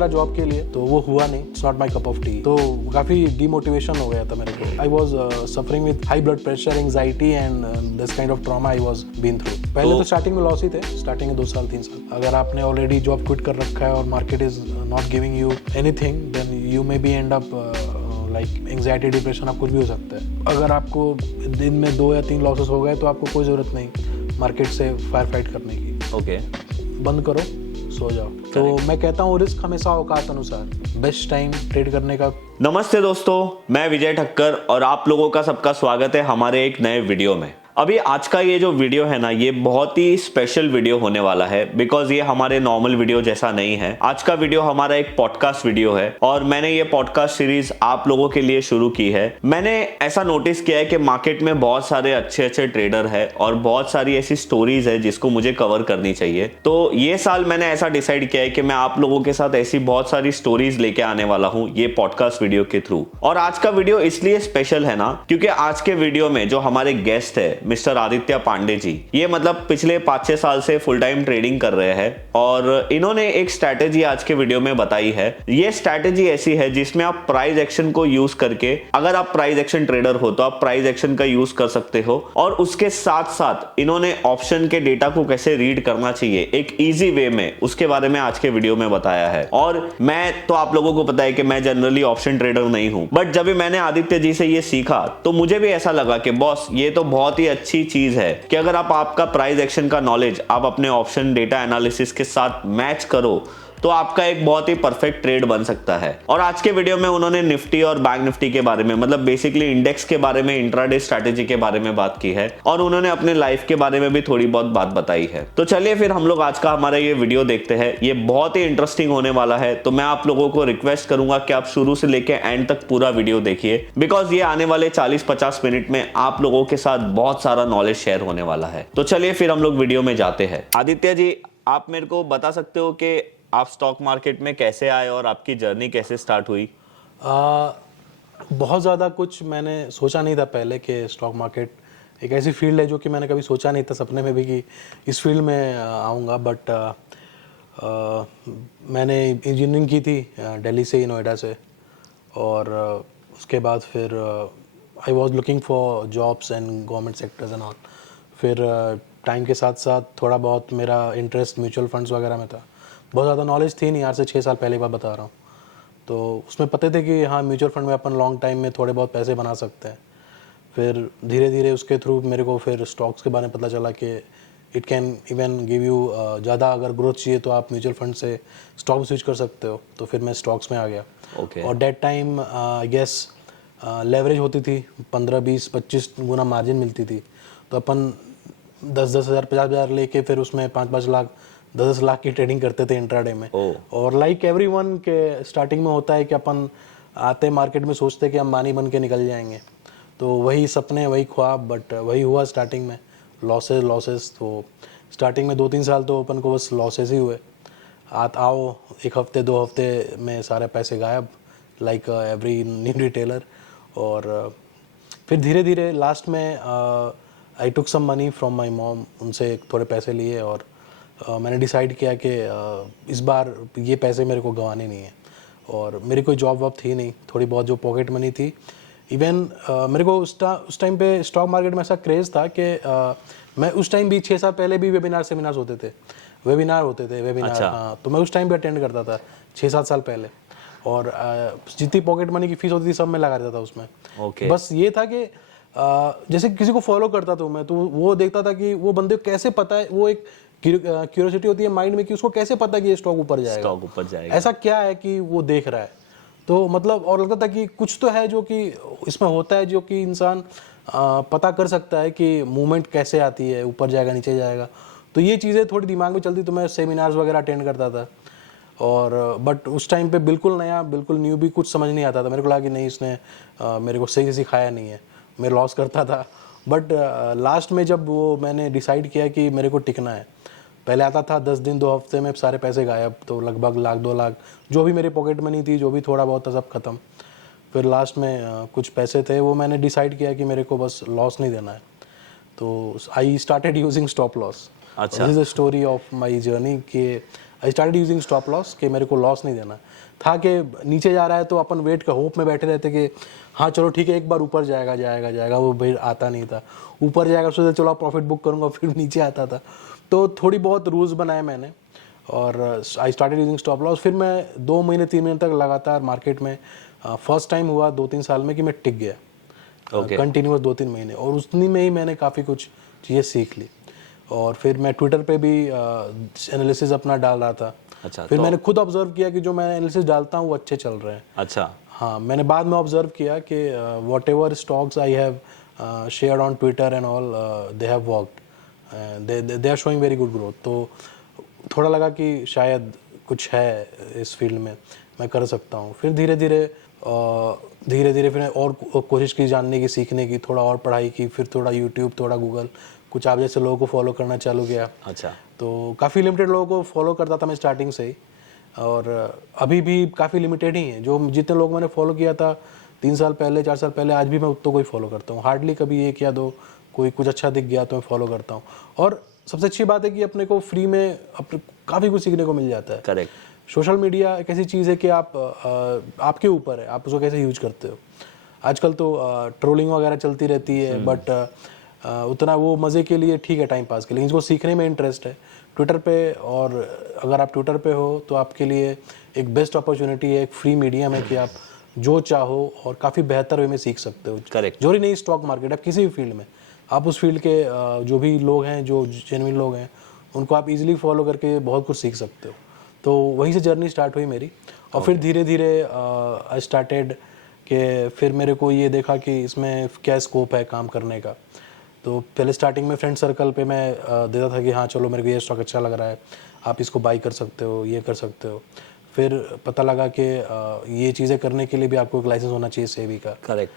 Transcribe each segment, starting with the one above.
करा जॉब के लिए, तो वो हुआ नहीं, it's not my cup of tea. तो काफ़ी डिमोटिवेशन हो गया था मेरे को। I was suffering with high blood pressure, anxiety and this kind of trauma I was been through. पहले तो स्टार्टिंग में लॉस ही थे, स्टार्टिंग में 2 साल 3 साल। अगर आपने ऑलरेडी जॉब क्विट कर रखा है और market is not giving you anything, then you may be end up like anxiety, depression, आप कुछ भी हो सकता है। अगर आपको दिन में 2 या 3 लॉसेस हो गए तो आपको कोई ज़रूरत नहीं मार्केट से फायर फाइट करने की। ओके, बंद करो, सो जाओ। तो मैं कहता हूँ रिस्क हमेशा औकात अनुसार, बेस्ट टाइम ट्रेड करने का। नमस्ते दोस्तों, मैं विजय ठक्कर और आप लोगों का सबका स्वागत है हमारे एक नए वीडियो में। अभी आज का ये जो वीडियो है ना, ये बहुत ही स्पेशल वीडियो होने वाला है बिकॉज ये हमारे नॉर्मल वीडियो जैसा नहीं है। आज का वीडियो हमारा एक पॉडकास्ट वीडियो है और मैंने ये पॉडकास्ट सीरीज आप लोगों के लिए शुरू की है। मैंने ऐसा नोटिस किया है कि मार्केट में बहुत सारे अच्छे अच्छे ट्रेडर है और बहुत सारी ऐसी स्टोरीज है जिसको मुझे कवर करनी चाहिए। तो ये साल मैंने ऐसा डिसाइड किया है कि मैं आप लोगों के साथ ऐसी बहुत सारी स्टोरीज लेके आने वाला हूँ ये पॉडकास्ट वीडियो के थ्रू। और आज का वीडियो इसलिए स्पेशल है ना क्योंकि आज के वीडियो में जो हमारे गेस्ट है मिस्टर आदित्य पांडे जी, ये मतलब पिछले 5-6 साल से फुल टाइम ट्रेडिंग कर रहे हैं और इन्होंने एक स्ट्रैटेजी आज के वीडियो में बताई है। ये स्ट्रैटेजी ऐसी है जिसमें आप प्राइस एक्शन को यूज करके, अगर आप प्राइस एक्शन ट्रेडर हो तो आप प्राइस एक्शन का यूज कर सकते हो और उसके साथ साथ इन्होंने ऑप्शन के डेटा को कैसे रीड करना चाहिए एक इजी वे में, उसके बारे में आज के वीडियो में बताया है। और मैं तो आप लोगों को पता है कि मैं जनरली ऑप्शन ट्रेडर नहीं हूं, बट जब भी मैंने आदित्य जी से ये सीखा तो मुझे भी ऐसा लगा कि बॉस ये तो बहुत ही अच्छी चीज है कि अगर आप आपका प्राइस एक्शन का नॉलेज आप अपने ऑप्शन डेटा एनालिसिस के साथ मैच करो तो आपका एक बहुत ही परफेक्ट ट्रेड बन सकता है। और आज के वीडियो में उन्होंने निफ्टी और बैंक निफ्टी के बारे में, मतलब बेसिकली इंडेक्स के बारे में, इंट्राडे स्ट्रैटेजी के बारे में बात की है और उन्होंने अपने लाइफ के बारे में भी थोड़ी बहुत बात बताई है। तो चलिए फिर हम लोग आज का हमारा ये वीडियो देखते हैं। ये बहुत ही इंटरेस्टिंग होने वाला है, तो मैं आप लोगों को रिक्वेस्ट करूंगा कि आप शुरू से लेकर एंड तक पूरा वीडियो देखिए बिकॉज ये आने वाले 40-50 मिनट में आप लोगों के साथ बहुत सारा नॉलेज शेयर होने वाला है। तो चलिए फिर हम लोग वीडियो में जाते हैं। आदित्य जी, आप मेरे को बता सकते हो कि आप स्टॉक मार्केट में कैसे आए और आपकी जर्नी कैसे स्टार्ट हुई? बहुत ज़्यादा कुछ मैंने सोचा नहीं था पहले कि स्टॉक मार्केट एक ऐसी फील्ड है जो कि मैंने कभी सोचा नहीं था सपने में भी कि इस फील्ड में आऊँगा। बट मैंने इंजीनियरिंग की थी दिल्ली से, नोएडा से, और उसके बाद फिर I was looking for jobs and government sectors and all. फिर टाइम के साथ साथ थोड़ा बहुत मेरा इंटरेस्ट म्यूचुअल फंड्स वगैरह में था। बहुत ज़्यादा नॉलेज थी नहीं, आज से 6 साल पहले की बात बता रहा हूँ। तो उसमें पता थे कि हाँ म्यूचुअल फंड में अपन लॉन्ग टाइम में थोड़े बहुत पैसे बना सकते हैं। फिर धीरे धीरे उसके थ्रू मेरे को फिर स्टॉक्स के बारे में पता चला कि it can even give you ज़्यादा, अगर ग्रोथ चाहिए तो आप म्यूचुअल फंड से स्टॉक स्विच कर सकते हो। तो फिर मैं स्टॉक्स में आ गया। और that time I guess leverage होती थी, 15-20-25 गुना मार्जिन मिलती थी। तो अपन 10-10 हज़ार 50 हज़ार लेके फिर उसमें 5-5 लाख 10 लाख की ट्रेडिंग करते थे इंट्राडे में। और लाइक एवरीवन के स्टार्टिंग में होता है कि अपन आते मार्केट में सोचते कि हम अंबानी बन के निकल जाएंगे, तो वही सपने, वही ख्वाब, बट वही हुआ स्टार्टिंग में। लॉसेस तो स्टार्टिंग में 2-3 साल तो अपन को बस लॉसेस ही हुए। आओ 1 हफ्ते 2 हफ्ते में सारे पैसे गायब, लाइक एवरी न्यू रिटेलर। और फिर धीरे धीरे लास्ट में I took some money from my mom, उनसे थोड़े पैसे लिए और मैंने डिसाइड किया कि इस बार ये पैसे मेरे को गंवाने नहीं है। और मेरी कोई जॉब वॉब थी नहीं, थोड़ी बहुत जो पॉकेट मनी थी। इवन मेरे को उस टाइम पे स्टॉक मार्केट में ऐसा क्रेज़ था कि मैं उस टाइम भी 6 साल पहले भी सेमिनार होते थे। अच्छा। हाँ, तो मैं उस टाइम पे अटेंड करता था 6-7 साल पहले। और जितनी पॉकेट मनी की फीस होती थी सब मैं लगा देता था उसमें। बस ये था कि जैसे किसी को फॉलो करता था मैं, तो वो देखता था कि वो बंदे को कैसे पता है, वो एक क्यूरियोसिटी होती है माइंड में कि उसको कैसे पता है कि ये स्टॉक ऊपर जाएगा, ऐसा क्या है कि वो देख रहा है। तो मतलब और लगता था कि कुछ तो है जो कि इसमें होता है, जो कि इंसान पता कर सकता है कि मूवमेंट कैसे आती है, ऊपर जाएगा नीचे जाएगा। तो ये चीज़ें थोड़ी दिमाग में चलती, तो मैं सेमिनार्स वगैरह अटेंड करता था। और बट उस टाइम पे बिल्कुल नया, बिल्कुल न्यू, भी कुछ समझ नहीं आता था। मेरे को लगा कि नहीं, इसने मेरे को सही से सिखाया नहीं है, मैं लॉस करता था। बट लास्ट में जब वो मैंने डिसाइड किया कि मेरे को टिकना है, पहले आता था 10 दिन 2 हफ्ते में सारे पैसे गायब, तो लगभग 1-2 लाख जो भी मेरी पॉकेट मनी थी, जो भी थोड़ा बहुत था, सब खत्म। फिर लास्ट में कुछ पैसे थे, वो मैंने डिसाइड किया कि मेरे को बस लॉस नहीं देना है। तो I started using stop loss. अच्छा। This is the story of my journey कि I started using stop loss कि मेरे को लॉस नहीं देना था कि नीचे जा रहा है तो अपन वेट का होप में बैठे रहते कि हाँ चलो ठीक है एक बार ऊपर जाएगा, वो भाई आता नहीं था। ऊपर जाएगा सोचते चलो प्रॉफिट बुक करूँगा, फिर नीचे आता था। तो थोड़ी बहुत रूल्स बनाए मैंने और आई स्टार्टेड यूजिंग स्टॉप लॉस। फिर मैं 2 महीने 3 महीने तक लगातार मार्केट में फर्स्ट टाइम हुआ 2-3 साल में कि मैं टिक गया कंटिन्यूअस 2-3 महीने, और उतनी में ही मैंने काफ़ी कुछ चीज़ें सीख ली। और फिर मैं ट्विटर पे भी एनालिसिस अपना डाल रहा था। अच्छा, फिर मैंने खुद ऑब्जर्व किया कि जो मैं एनालिसिस डालता हूँ वो अच्छे चल रहे हैं। अच्छा, हाँ, मैंने बाद में ऑब्जर्व किया कि whatever stocks I have shared on Twitter and all they have worked, they are showing very good growth. तो थोड़ा लगा कि शायद कुछ है इस फील्ड में, मैं कर सकता हूँ। फिर धीरे धीरे फिर और कोशिश की जानने की, सीखने की, थोड़ा और पढ़ाई की, फिर थोड़ा यूट्यूब, थोड़ा गूगल, कुछ आप जैसे लोगों को फॉलो करना चालू किया। अच्छा, तो काफ़ी लिमिटेड लोगों को फॉलो करता था मैं स्टार्टिंग से ही, और अभी भी काफ़ी लिमिटेड ही हैं। जो जितने लोग मैंने फॉलो किया था 3 साल पहले, 4 साल पहले, आज भी मैं उतना कोई फॉलो करता हूँ। हार्डली कभी 1 या 2 कोई कुछ अच्छा दिख गया तो मैं फॉलो करता हूँ। और सबसे अच्छी बात है कि अपने को फ्री में अपने काफ़ी कुछ सीखने को मिल जाता है। करेक्ट। सोशल मीडिया एक ऐसी चीज़ है कि आपके ऊपर है आप उसको कैसे यूज करते हो। आजकल तो ट्रोलिंग वगैरह चलती रहती है, बट उतना वो मज़े के लिए ठीक है, टाइम पास के लिए, इसको सीखने में इंटरेस्ट है ट्विटर पे। और अगर आप ट्विटर पे हो तो आपके लिए एक बेस्ट अपॉर्चुनिटी है, एक फ्री मीडियम है कि आप जो चाहो और काफ़ी बेहतर वे में सीख सकते हो। करेक्ट। जो ही नहीं स्टॉक मार्केट, आप किसी भी फील्ड में, आप उस फील्ड के जो भी लोग हैं, जो जेन्युइन लोग हैं, उनको आप इजीली फॉलो करके बहुत कुछ सीख सकते हो। तो वहीं से जर्नी स्टार्ट हुई मेरी। और फिर धीरे धीरे आई स्टार्टेड कि फिर मेरे को ये देखा कि इसमें क्या स्कोप है काम करने का। तो पहले स्टार्टिंग में फ्रेंड सर्कल पे मैं देता था कि हाँ चलो मेरे को ये स्टॉक अच्छा लग रहा है, आप इसको बाई कर सकते हो, ये कर सकते हो। फिर पता लगा कि ये चीज़ें करने के लिए भी आपको एक लाइसेंस होना चाहिए सेबी का। करेक्ट।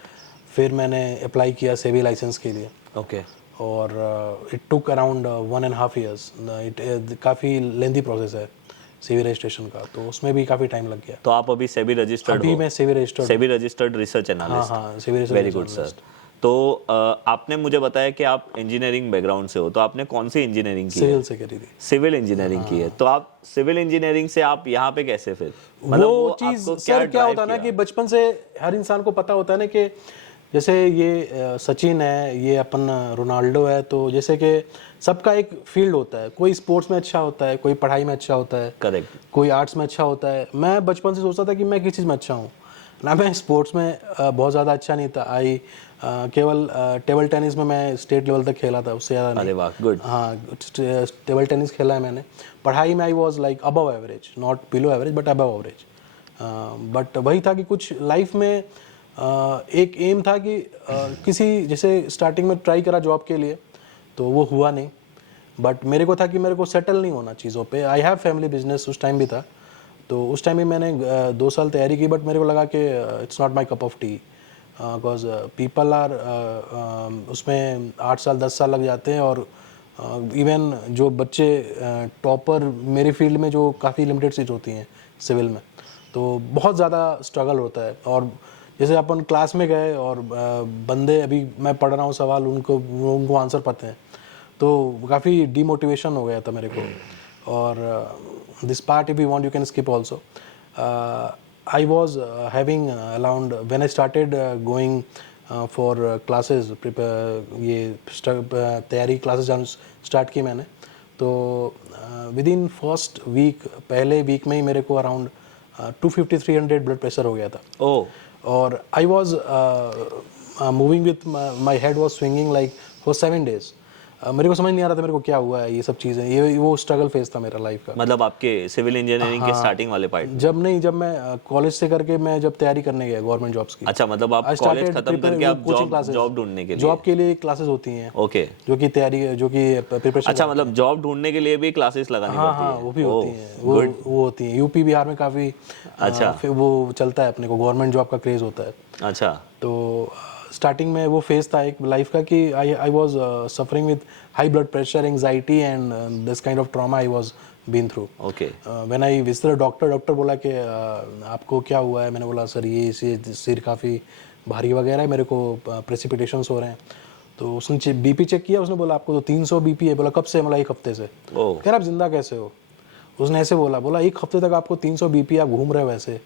फिर मैंने अप्लाई किया सेबी लाइसेंस के लिए, ओके। और इट टुक अराउंड 1.5 years। काफ़ी लेंदी प्रोसेस है सेबी रजिस्ट्रेशन का, तो उसमें भी काफ़ी टाइम लग गया। तो आप अभी सेबी रजिस्टर्ड अभी हो? मैं SEBI registered, SEBI registered research analyst. हाँ, SEBI research very good sir. तो आपने मुझे बताया कि आप इंजीनियरिंग बैकग्राउंड से हो, तो आपने कौन सी इंजीनियरिंग की है? सिविल से करी थी। सिविल इंजीनियरिंग की है, तो आप सिविल इंजीनियरिंग से आप यहाँ पे कैसे फिर? वो चीज़ सर क्या होता है ना कि बचपन से हर इंसान को पता होता है ना कि जैसे ये सचिन है, ये अपन रोनाल्डो है, तो जैसे कि सबका एक फील्ड होता है, कोई स्पोर्ट्स में अच्छा होता है, कोई पढ़ाई में अच्छा होता है, करेक्ट, कोई आर्ट्स में अच्छा होता है। मैं बचपन से सोचता था कि मैं किस चीज़ में अच्छा हूँ ना। मैं स्पोर्ट्स में बहुत ज़्यादा अच्छा नहीं था। केवल टेबल टेनिस में मैं स्टेट लेवल तक खेला था, उससे ज़्यादा नहीं। अरे वाह, गुड। हाँ, टेबल टेनिस खेला है मैंने। पढ़ाई में I was like above average, not below average but above average. But वही था कि कुछ लाइफ में एक एम था कि किसी, जैसे स्टार्टिंग में ट्राई करा जॉब के लिए तो वो हुआ नहीं, बट मेरे को था कि मेरे को सेटल नहीं होना चीज़ों पे। आई हैव फैमिली बिजनेस उस टाइम भी था, तो उस टाइम भी मैंने 2 साल तैयारी की, बट मेरे को लगा कि it's not my cup of tea, because people are उसमें 8 साल 10 साल लग जाते हैं। और इवन जो बच्चे टॉपर मेरे फील्ड में, जो काफ़ी लिमिटेड सीट होती हैं सिविल में, तो बहुत ज़्यादा स्ट्रगल होता है। और जैसे अपन क्लास में गए और बंदे, अभी मैं पढ़ रहा हूँ सवाल, उनको आंसर पता है, तो काफ़ी डीमोटिवेशन हो गया था मेरे को। और this part if you want you can skip also. I was having around when I started going for classes, ये तैयारी क्लासेस स्टार्ट की मैंने, तो विद इन फर्स्ट वीक, पहले वीक में ही मेरे को अराउंड 250-300 ब्लड प्रेशर हो गया था। ओह। और I was moving with my head was swinging like for 7 days। मेरे को समझ नहीं आ रहा था मेरे को क्या हुआ है, ये सब चीज़ें, ये वो स्ट्रगल फेज था मेरा लाइफ का। मतलब आपके सिविल इंजीनियरिंग के स्टार्टिंग वाले पार्ट? जब मैं कॉलेज से करके मैं जब तैयारी करने गया गवर्नमेंट जॉब्स की। अच्छा, मतलब आप कॉलेज खत्म करके आप जॉब ढूंढने के लिए? जॉब के लिए क्लासेस होती हैं। ओके। जो कि तैयारी, जो कि प्रिपरेशन। अच्छा, मतलब जॉब ढूंढने के लिए भी क्लासेस लगानी पड़ती है? हाँ, वो भी होती हैं, वो होती हैं। यूपी बिहार में काफ़ी अच्छा, फिर वो चलता है, अपने को गवर्नमेंट जॉब का क्रेज होता है। अच्छा। तो स्टार्टिंग में वो फेज था एक लाइफ का कि I was suffering with high blood pressure, anxiety and this kind of trauma I was been through. Okay. When I visited doctor बोला कि आपको क्या हुआ है? मैंने बोला सर ये सिर काफ़ी भारी वगैरह है, मेरे को प्रेसिपिटेशंस हो रहे हैं। तो उसने बीपी चेक किया, उसने बोला आपको तो 300 बीपी है। बोला कब से? बोला 1 हफ्ते से। कह रहा आप जिंदा कैसे हो? उसने ऐसे बोला एक हफ्ते तक आपको 300 बीपी आप घूम रहे हो वैसे,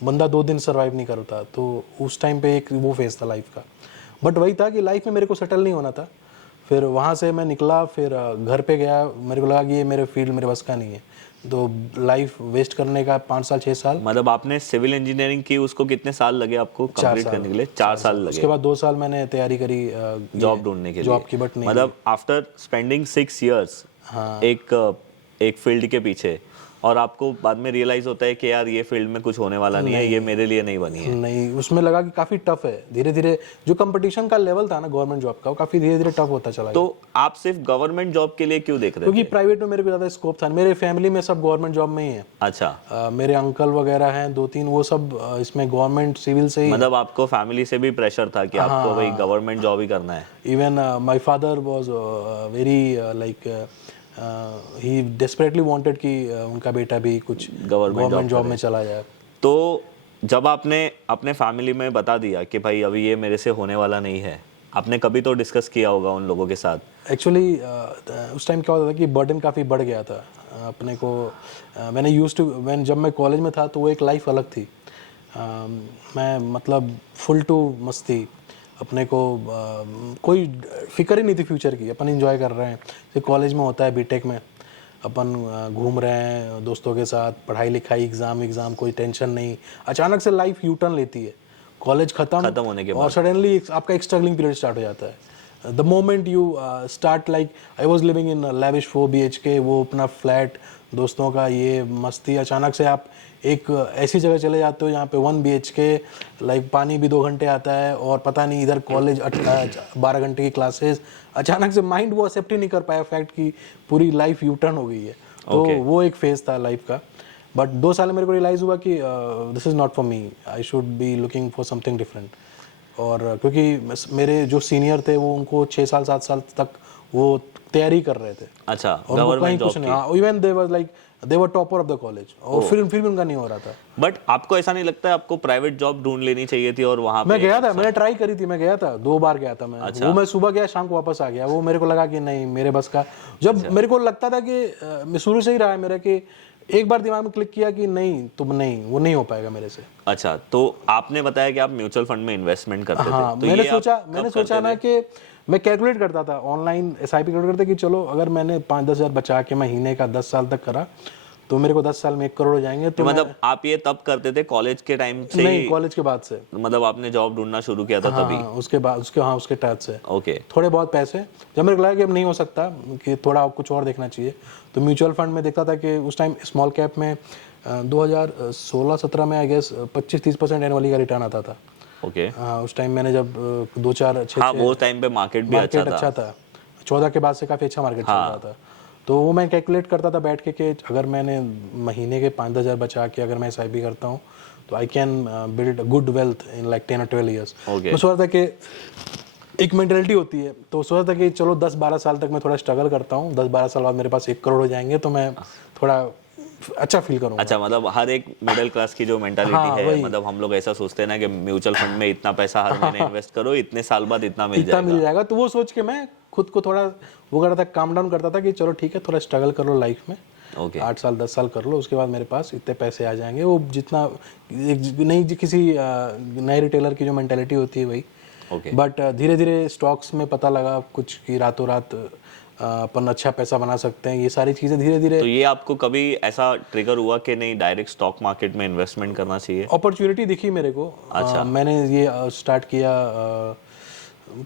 बंदा 2 दिन सर्वाइव नहीं करता। तो उस टाइम पे एक वो फेज था लाइफ का। बट वही था कि लाइफ में मेरे को सेटल नहीं होना था। फिर वहाँ से मैं निकला, फिर घर पे गया, मेरे को लगा कि ये मेरे फील्ड मेरे बस का नहीं है, तो लाइफ वेस्ट करने का 5 साल 6 साल। मतलब आपने सिविल इंजीनियरिंग की, उसको कितने साल लगे आपको कंप्लीट करने के लिए? 4 साल लगे। उसके बाद 2 साल मैंने तैयारी करी जॉब ढूंढने के लिए, जॉब की, बट नहीं। मतलब आफ्टर स्पेंडिंग 6 इयर्स हाँ। एक फील्ड के पीछे, और आपको बाद में रियलाइज होता है कि यार ये फील्ड में कुछ होने वाला नहीं है, ये मेरे लिए नहीं बनी है। नहीं, उसमें लगा कि काफ़ी टफ है। धीरे धीरे जो कंपटीशन का लेवल था ना गवर्नमेंट जॉब का, वो काफ़ी धीरे धीरे टफ होता चला गया। तो आप सिर्फ गवर्नमेंट जॉब के लिए क्यों देख रहे क्योंकि थे? प्राइवेट में मेरे को ज़्यादा स्कोप था। मेरे फैमिली में सब गवर्नमेंट जॉब में ही है। अच्छा। मेरे अंकल वगैरह हैं 2-3, वो सब इसमें गवर्नमेंट सिविल से ही। मतलब आपको फैमिली से भी प्रेशर था कि आपको भाई गवर्नमेंट जॉब ही करना है? Even my father was very like he desperately wanted कि उनका बेटा भी कुछ गवर्नमेंट जॉब में चला जाए। तो जब आपने अपने फैमिली में बता दिया कि भाई अभी ये मेरे से होने वाला नहीं है, आपने कभी तो डिस्कस किया होगा उन लोगों के साथ? एक्चुअली उस टाइम क्या होता था कि बर्डन काफ़ी बढ़ गया था अपने को। मैंने जब मैं कॉलेज में था तो वो एक लाइफ अलग थी। मैं मतलब फुल टू मस्ती, अपने को कोई फिक्र ही नहीं थी फ्यूचर की, अपन एंजॉय कर रहे हैं। जैसे कॉलेज में होता है, बीटेक में अपन घूम रहे हैं दोस्तों के साथ, पढ़ाई लिखाई, एग्ज़ाम, कोई टेंशन नहीं। अचानक से लाइफ यू टर्न लेती है, कॉलेज खत्म होने के और सडनली आपका एक स्ट्रगलिंग पीरियड स्टार्ट हो जाता है। The moment you start, like I was living in lavish 4 BHK, वो अपना फ्लैट, दोस्तों का ये मस्ती। अचानक से आप एक ऐसी जगह चले जाते हो जहाँ पे 1 BHK, लाइक पानी भी 2 घंटे आता है, और पता नहीं इधर कॉलेज 12 घंटे की क्लासेस। अचानक से माइंड वो एक्सेप्ट ही नहीं कर पाया फैक्ट कि पूरी लाइफ यू टर्न हो गई है। तो वो एक फेज था लाइफ का। बट 2 साल में मेरे को रियलाइज़ हुआ कि this is not for me, I should be looking for something different. और क्योंकि मेरे जो सीनियर थे वो, उनको 6 साल 7 साल तक वो तैयारी कर रहे थे। अच्छा, और गवर्नमेंट जॉब की? Even they was like they were topper of the college, और फिर भी उनका नहीं हो रहा था। बट आपको ऐसा नहीं लगता है आपको प्राइवेट जॉब ढूंढ लेनी चाहिए थी? और वहां मैं गया था, मैंने ट्राई करी थी, मैं गया था 2 बार गया था मैं। अच्छा। वो मैं सुबह गया, शाम को वापस आ गया। वो मेरे को लगा कि नहीं मेरे बस का। जब मेरे को लगता था कि मैं शुरू से ही रहा है मेरा कि एक बार दिमाग में क्लिक किया कि नहीं, तुम नहीं, वो नहीं हो पाएगा मेरे से। अच्छा, तो आपने बताया कि आप म्यूचुअल फंड में इन्वेस्टमेंट करते थे। तो मैंने सोचा ना कि मैं कैलकुलेट करता था ऑनलाइन, SIP कैलकुलेट करते कि चलो अगर मैंने 5-10 हज़ार बचा के महीने का 10 साल तक करा तो मेरे को 10 साल में 1 करोड़ हो जाएंगे। तो मतलब आप ये तब करते थे कॉलेज के टाइम से? नहीं, कॉलेज के बाद से। मतलब आपने जॉब ढूंढना शुरू किया था तभी? उसके बाद उसके टाइप से ओके। थोड़े बहुत पैसे, जब मेरे को लगा कि अब नहीं हो सकता, कि थोड़ा कुछ और देखना चाहिए, तो म्यूचुअल फंड में देखता था कि उस टाइम स्मॉल कैप में 2016-17 में आई गेस 25-30% एनुअली का रिटर्न आता था। ओके। हाँ, उस टाइम मैंने जब 2-4-6 हाँ, वो टाइम पे मार्केट भी अच्छा था। 14 के बाद से काफ़ी अच्छा मार्केट चल रहा था। तो वो मैं कैलकुलेट करता था बैठ के कि अगर मैंने महीने के 5-10 हज़ार बचा के अगर मैं SIP करता हूँ तो I can build good wealth in like 10 or 12 years. मैं सोचता था कि एक मेंटेलिटी होती है, तो सोचता था कि चलो 10-12 साल तक मैं थोड़ा स्ट्रगल करता हूँ, 10-12 साल बाद मेरे पास 1 करोड़ हो जाएंगे तो मैं थोड़ा अच्छा फील करूंगा। अच्छा, मतलब हर एक मिडिल क्लास की जो मेंटालिटी है, मतलब हम लोग ऐसा सोचते हैं ना कि म्यूचुअल फंड में इतना पैसा हर महीने इन्वेस्ट करो, इतने साल बाद इतना मिल जाएगा। तो वो सोच के मैं खुद को थोड़ा वो करता था, काम डाउन करता था कि चलो ठीक है, थोड़ा स्ट्रगल कर लो लाइफ में, 8 साल 10 साल कर लो, उसके बाद मेरे पास इतने पैसे आ जाएंगे। वो जितना नहीं, किसी नए रिटेलर की जो मेंटालिटी होती है वही। बट धीरे धीरे स्टॉक्स में पता लगा कुछ कि रातों रात अपन अच्छा पैसा बना सकते हैं, ये सारी चीज़ें धीरे धीरे। तो ये आपको कभी ऐसा ट्रिगर हुआ कि नहीं डायरेक्ट स्टॉक मार्केट में इन्वेस्टमेंट करना चाहिए? अपॉर्चुनिटी दिखी मेरे को। अच्छा। मैंने ये स्टार्ट किया,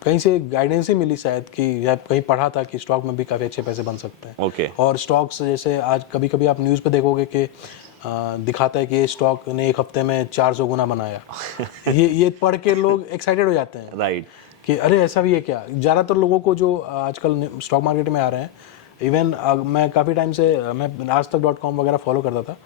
कहीं से गाइडेंस ही मिली शायद, कि या कहीं पढ़ा था कि स्टॉक में भी काफ़ी अच्छे पैसे बन सकते हैं। ओके। और स्टॉक्स जैसे आज कभी कभी आप न्यूज़ पे देखोगे कि दिखाता है कि ये स्टॉक ने 1 हफ्ते में 400 गुना बनाया। ये पढ़ के लोग एक्साइटेड हो जाते हैं। राइट। कि अरे ऐसा भी है क्या। ज़्यादातर लोगों को जो आजकल स्टॉक मार्केट में आ रहे हैं, इवन मैं काफ़ी टाइम से मैं आजतक.com वगैरह फॉलो करता था,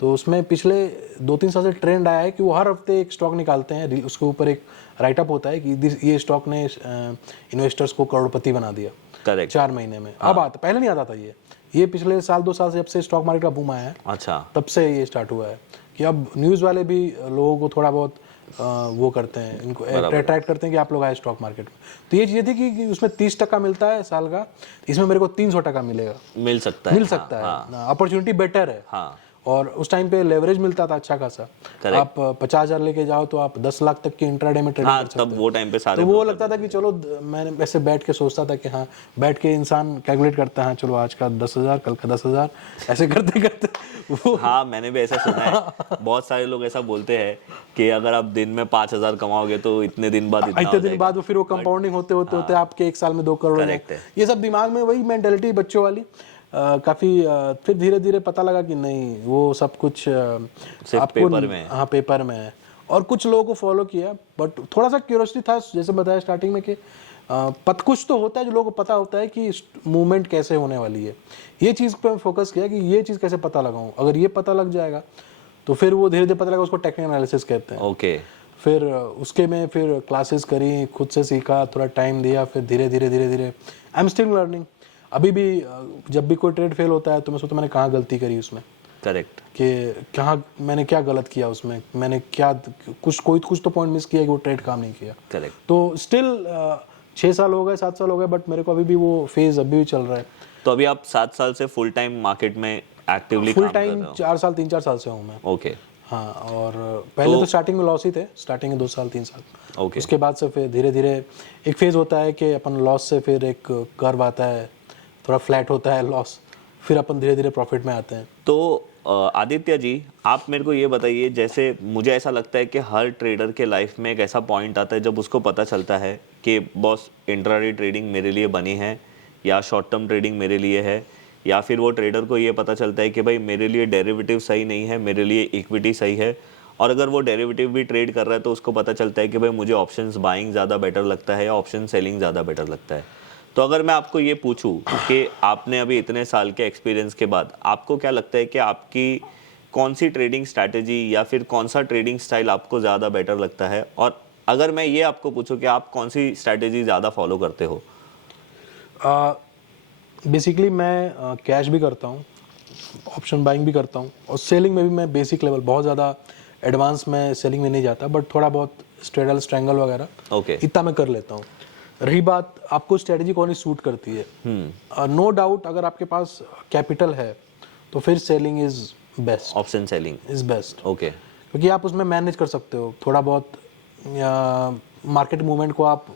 तो उसमें पिछले 2-3 साल से ट्रेंड आया है कि वो हर हफ्ते एक स्टॉक निकालते हैं, उसके ऊपर एक राइटअप होता है कि ये स्टॉक ने इन्वेस्टर्स को करोड़पति बना दिया। करेक्ट। 4 महीने में। अब आता, पहले नहीं आता था ये पिछले साल 2 साल से जब से स्टॉक मार्केट का बूम आया है, अच्छा, तब से ये स्टार्ट हुआ है कि अब न्यूज़ वाले भी लोगों को थोड़ा बहुत वो करते हैं, इनको अट्रैक्ट करते हैं कि आप लोग आए स्टॉक मार्केट में। तो ये चीज़ थी कि उसमें 30% मिलता है साल का, इसमें मेरे को 300% मिलेगा, मिल सकता है, मिल सकता है, अपॉर्चुनिटी बेटर है। हाँ और उस टाइम पे लेवरेज मिलता था अच्छा खासा। आप 50,000 लेके जाओ तो आप 10 लाख तक की इंट्राडे में ट्रेडिंग कर सकते तब वो टाइम पे सारे तो वो लगता था कि चलो, मैंने ऐसे बैठ के सोचता था कि हाँ, बैठ के इंसान कैलकुलेट करता है, चलो आज का 10,000, कल का 10,000, ऐसे करते करते वो हाँ मैंने भी ऐसा सुना है। बहुत सारे लोग ऐसा बोलते हैं कि अगर आप दिन में 5,000 कमाओगे तो इतने दिन बाद इतना इतने दिन बाद वो फिर वो कंपाउंडिंग होते होते होते आपके एक साल में 2 करोड़ हो जाए। ये सब दिमाग में वही मेंटेलिटी बच्चों वाली। काफी फिर धीरे धीरे पता लगा कि नहीं, वो सब कुछ आपको पेपर में, हाँ पेपर में है। और कुछ लोगों को फॉलो किया, बट थोड़ा सा क्यूरियोसिटी था, जैसे बताया स्टार्टिंग में कि कुछ तो होता है जो लोगों को पता होता है कि मूवमेंट कैसे होने वाली है। ये चीज़ पे फोकस किया कि ये चीज़ कैसे पता लगाऊं। अगर ये पता लग जाएगा तो फिर वो धीरे धीरे पता लगा, उसको टेक्निकल एनालिसिस कहते हैं। ओके। फिर उसके में फिर क्लासेस करी, खुद से सीखा, थोड़ा टाइम दिया, फिर धीरे धीरे धीरे धीरे आई एम स्टिल लर्निंग। अभी भी जब भी कोई ट्रेड फेल होता है तो मैं सोचता मैंने कहाँ गलती करी उसमें, करेक्ट, कि कहाँ मैंने क्या गलत किया उसमें, मैंने क्या कुछ तो पॉइंट मिस किया कि वो ट्रेड काम नहीं किया। करेक्ट। तो स्टिल 6 साल हो गए, 7 साल हो गए, बट मेरे को अभी भी वो फेज अभी भी चल रहा है। तो अभी आप 7 साल से फुल टाइम मार्केट में एक्टिवली फुल टाइम 3-4 साल से हूँ मैं। ओके। हाँ, और पहले तो स्टार्टिंग में लॉस ही थे, स्टार्टिंग में 2 साल 3 साल। ओके। उसके बाद से फिर धीरे धीरे एक फेज होता है कि अपन लॉस से फिर एक कर्व आता है, थोड़ा फ्लैट होता है लॉस, फिर अपन धीरे धीरे प्रॉफिट में आते हैं। तो आदित्य जी, आप मेरे को ये बताइए, जैसे मुझे ऐसा लगता है कि हर ट्रेडर के लाइफ में एक ऐसा पॉइंट आता है जब उसको पता चलता है कि बॉस इंट्राडे ट्रेडिंग मेरे लिए बनी है या शॉर्ट टर्म ट्रेडिंग मेरे लिए है, या फिर वो ट्रेडर को ये पता चलता है कि भाई मेरे लिए डेरिवेटिव सही नहीं है, मेरे लिए इक्विटी सही है। और अगर वो डेरिवेटिव भी ट्रेड कर रहा है तो उसको पता चलता है कि भाई मुझे ऑप्शंस बाइंग ज़्यादा बेटर लगता है या ऑप्शन सेलिंग ज़्यादा बेटर लगता है। तो अगर मैं आपको ये पूछूं कि आपने अभी इतने साल के एक्सपीरियंस के बाद आपको क्या लगता है कि आपकी कौन सी ट्रेडिंग स्ट्रैटेजी या फिर कौन सा ट्रेडिंग स्टाइल आपको ज़्यादा बेटर लगता है? और अगर मैं ये आपको पूछूं कि आप कौन सी स्ट्रैटेजी ज़्यादा फॉलो करते हो? बेसिकली मैं कैश भी करता हूँ, ऑप्शन बाइंग भी करता हूँ, और सेलिंग में भी मैं बेसिक लेवल, बहुत ज़्यादा एडवांस में सेलिंग में नहीं जाता, बट थोड़ा बहुत स्ट्रेडल स्ट्रैंगल वगैरह ओके। इतना मैं कर लेता हूँ। रही बात आपको स्ट्रेटजी कौन सी सूट करती है, नो डाउट अगर आपके पास कैपिटल है तो फिर selling is best, option selling is best. Okay. क्योंकि आप उसमें मैनेज कर सकते हो थोड़ा बहुत, मार्केट मूवमेंट को आप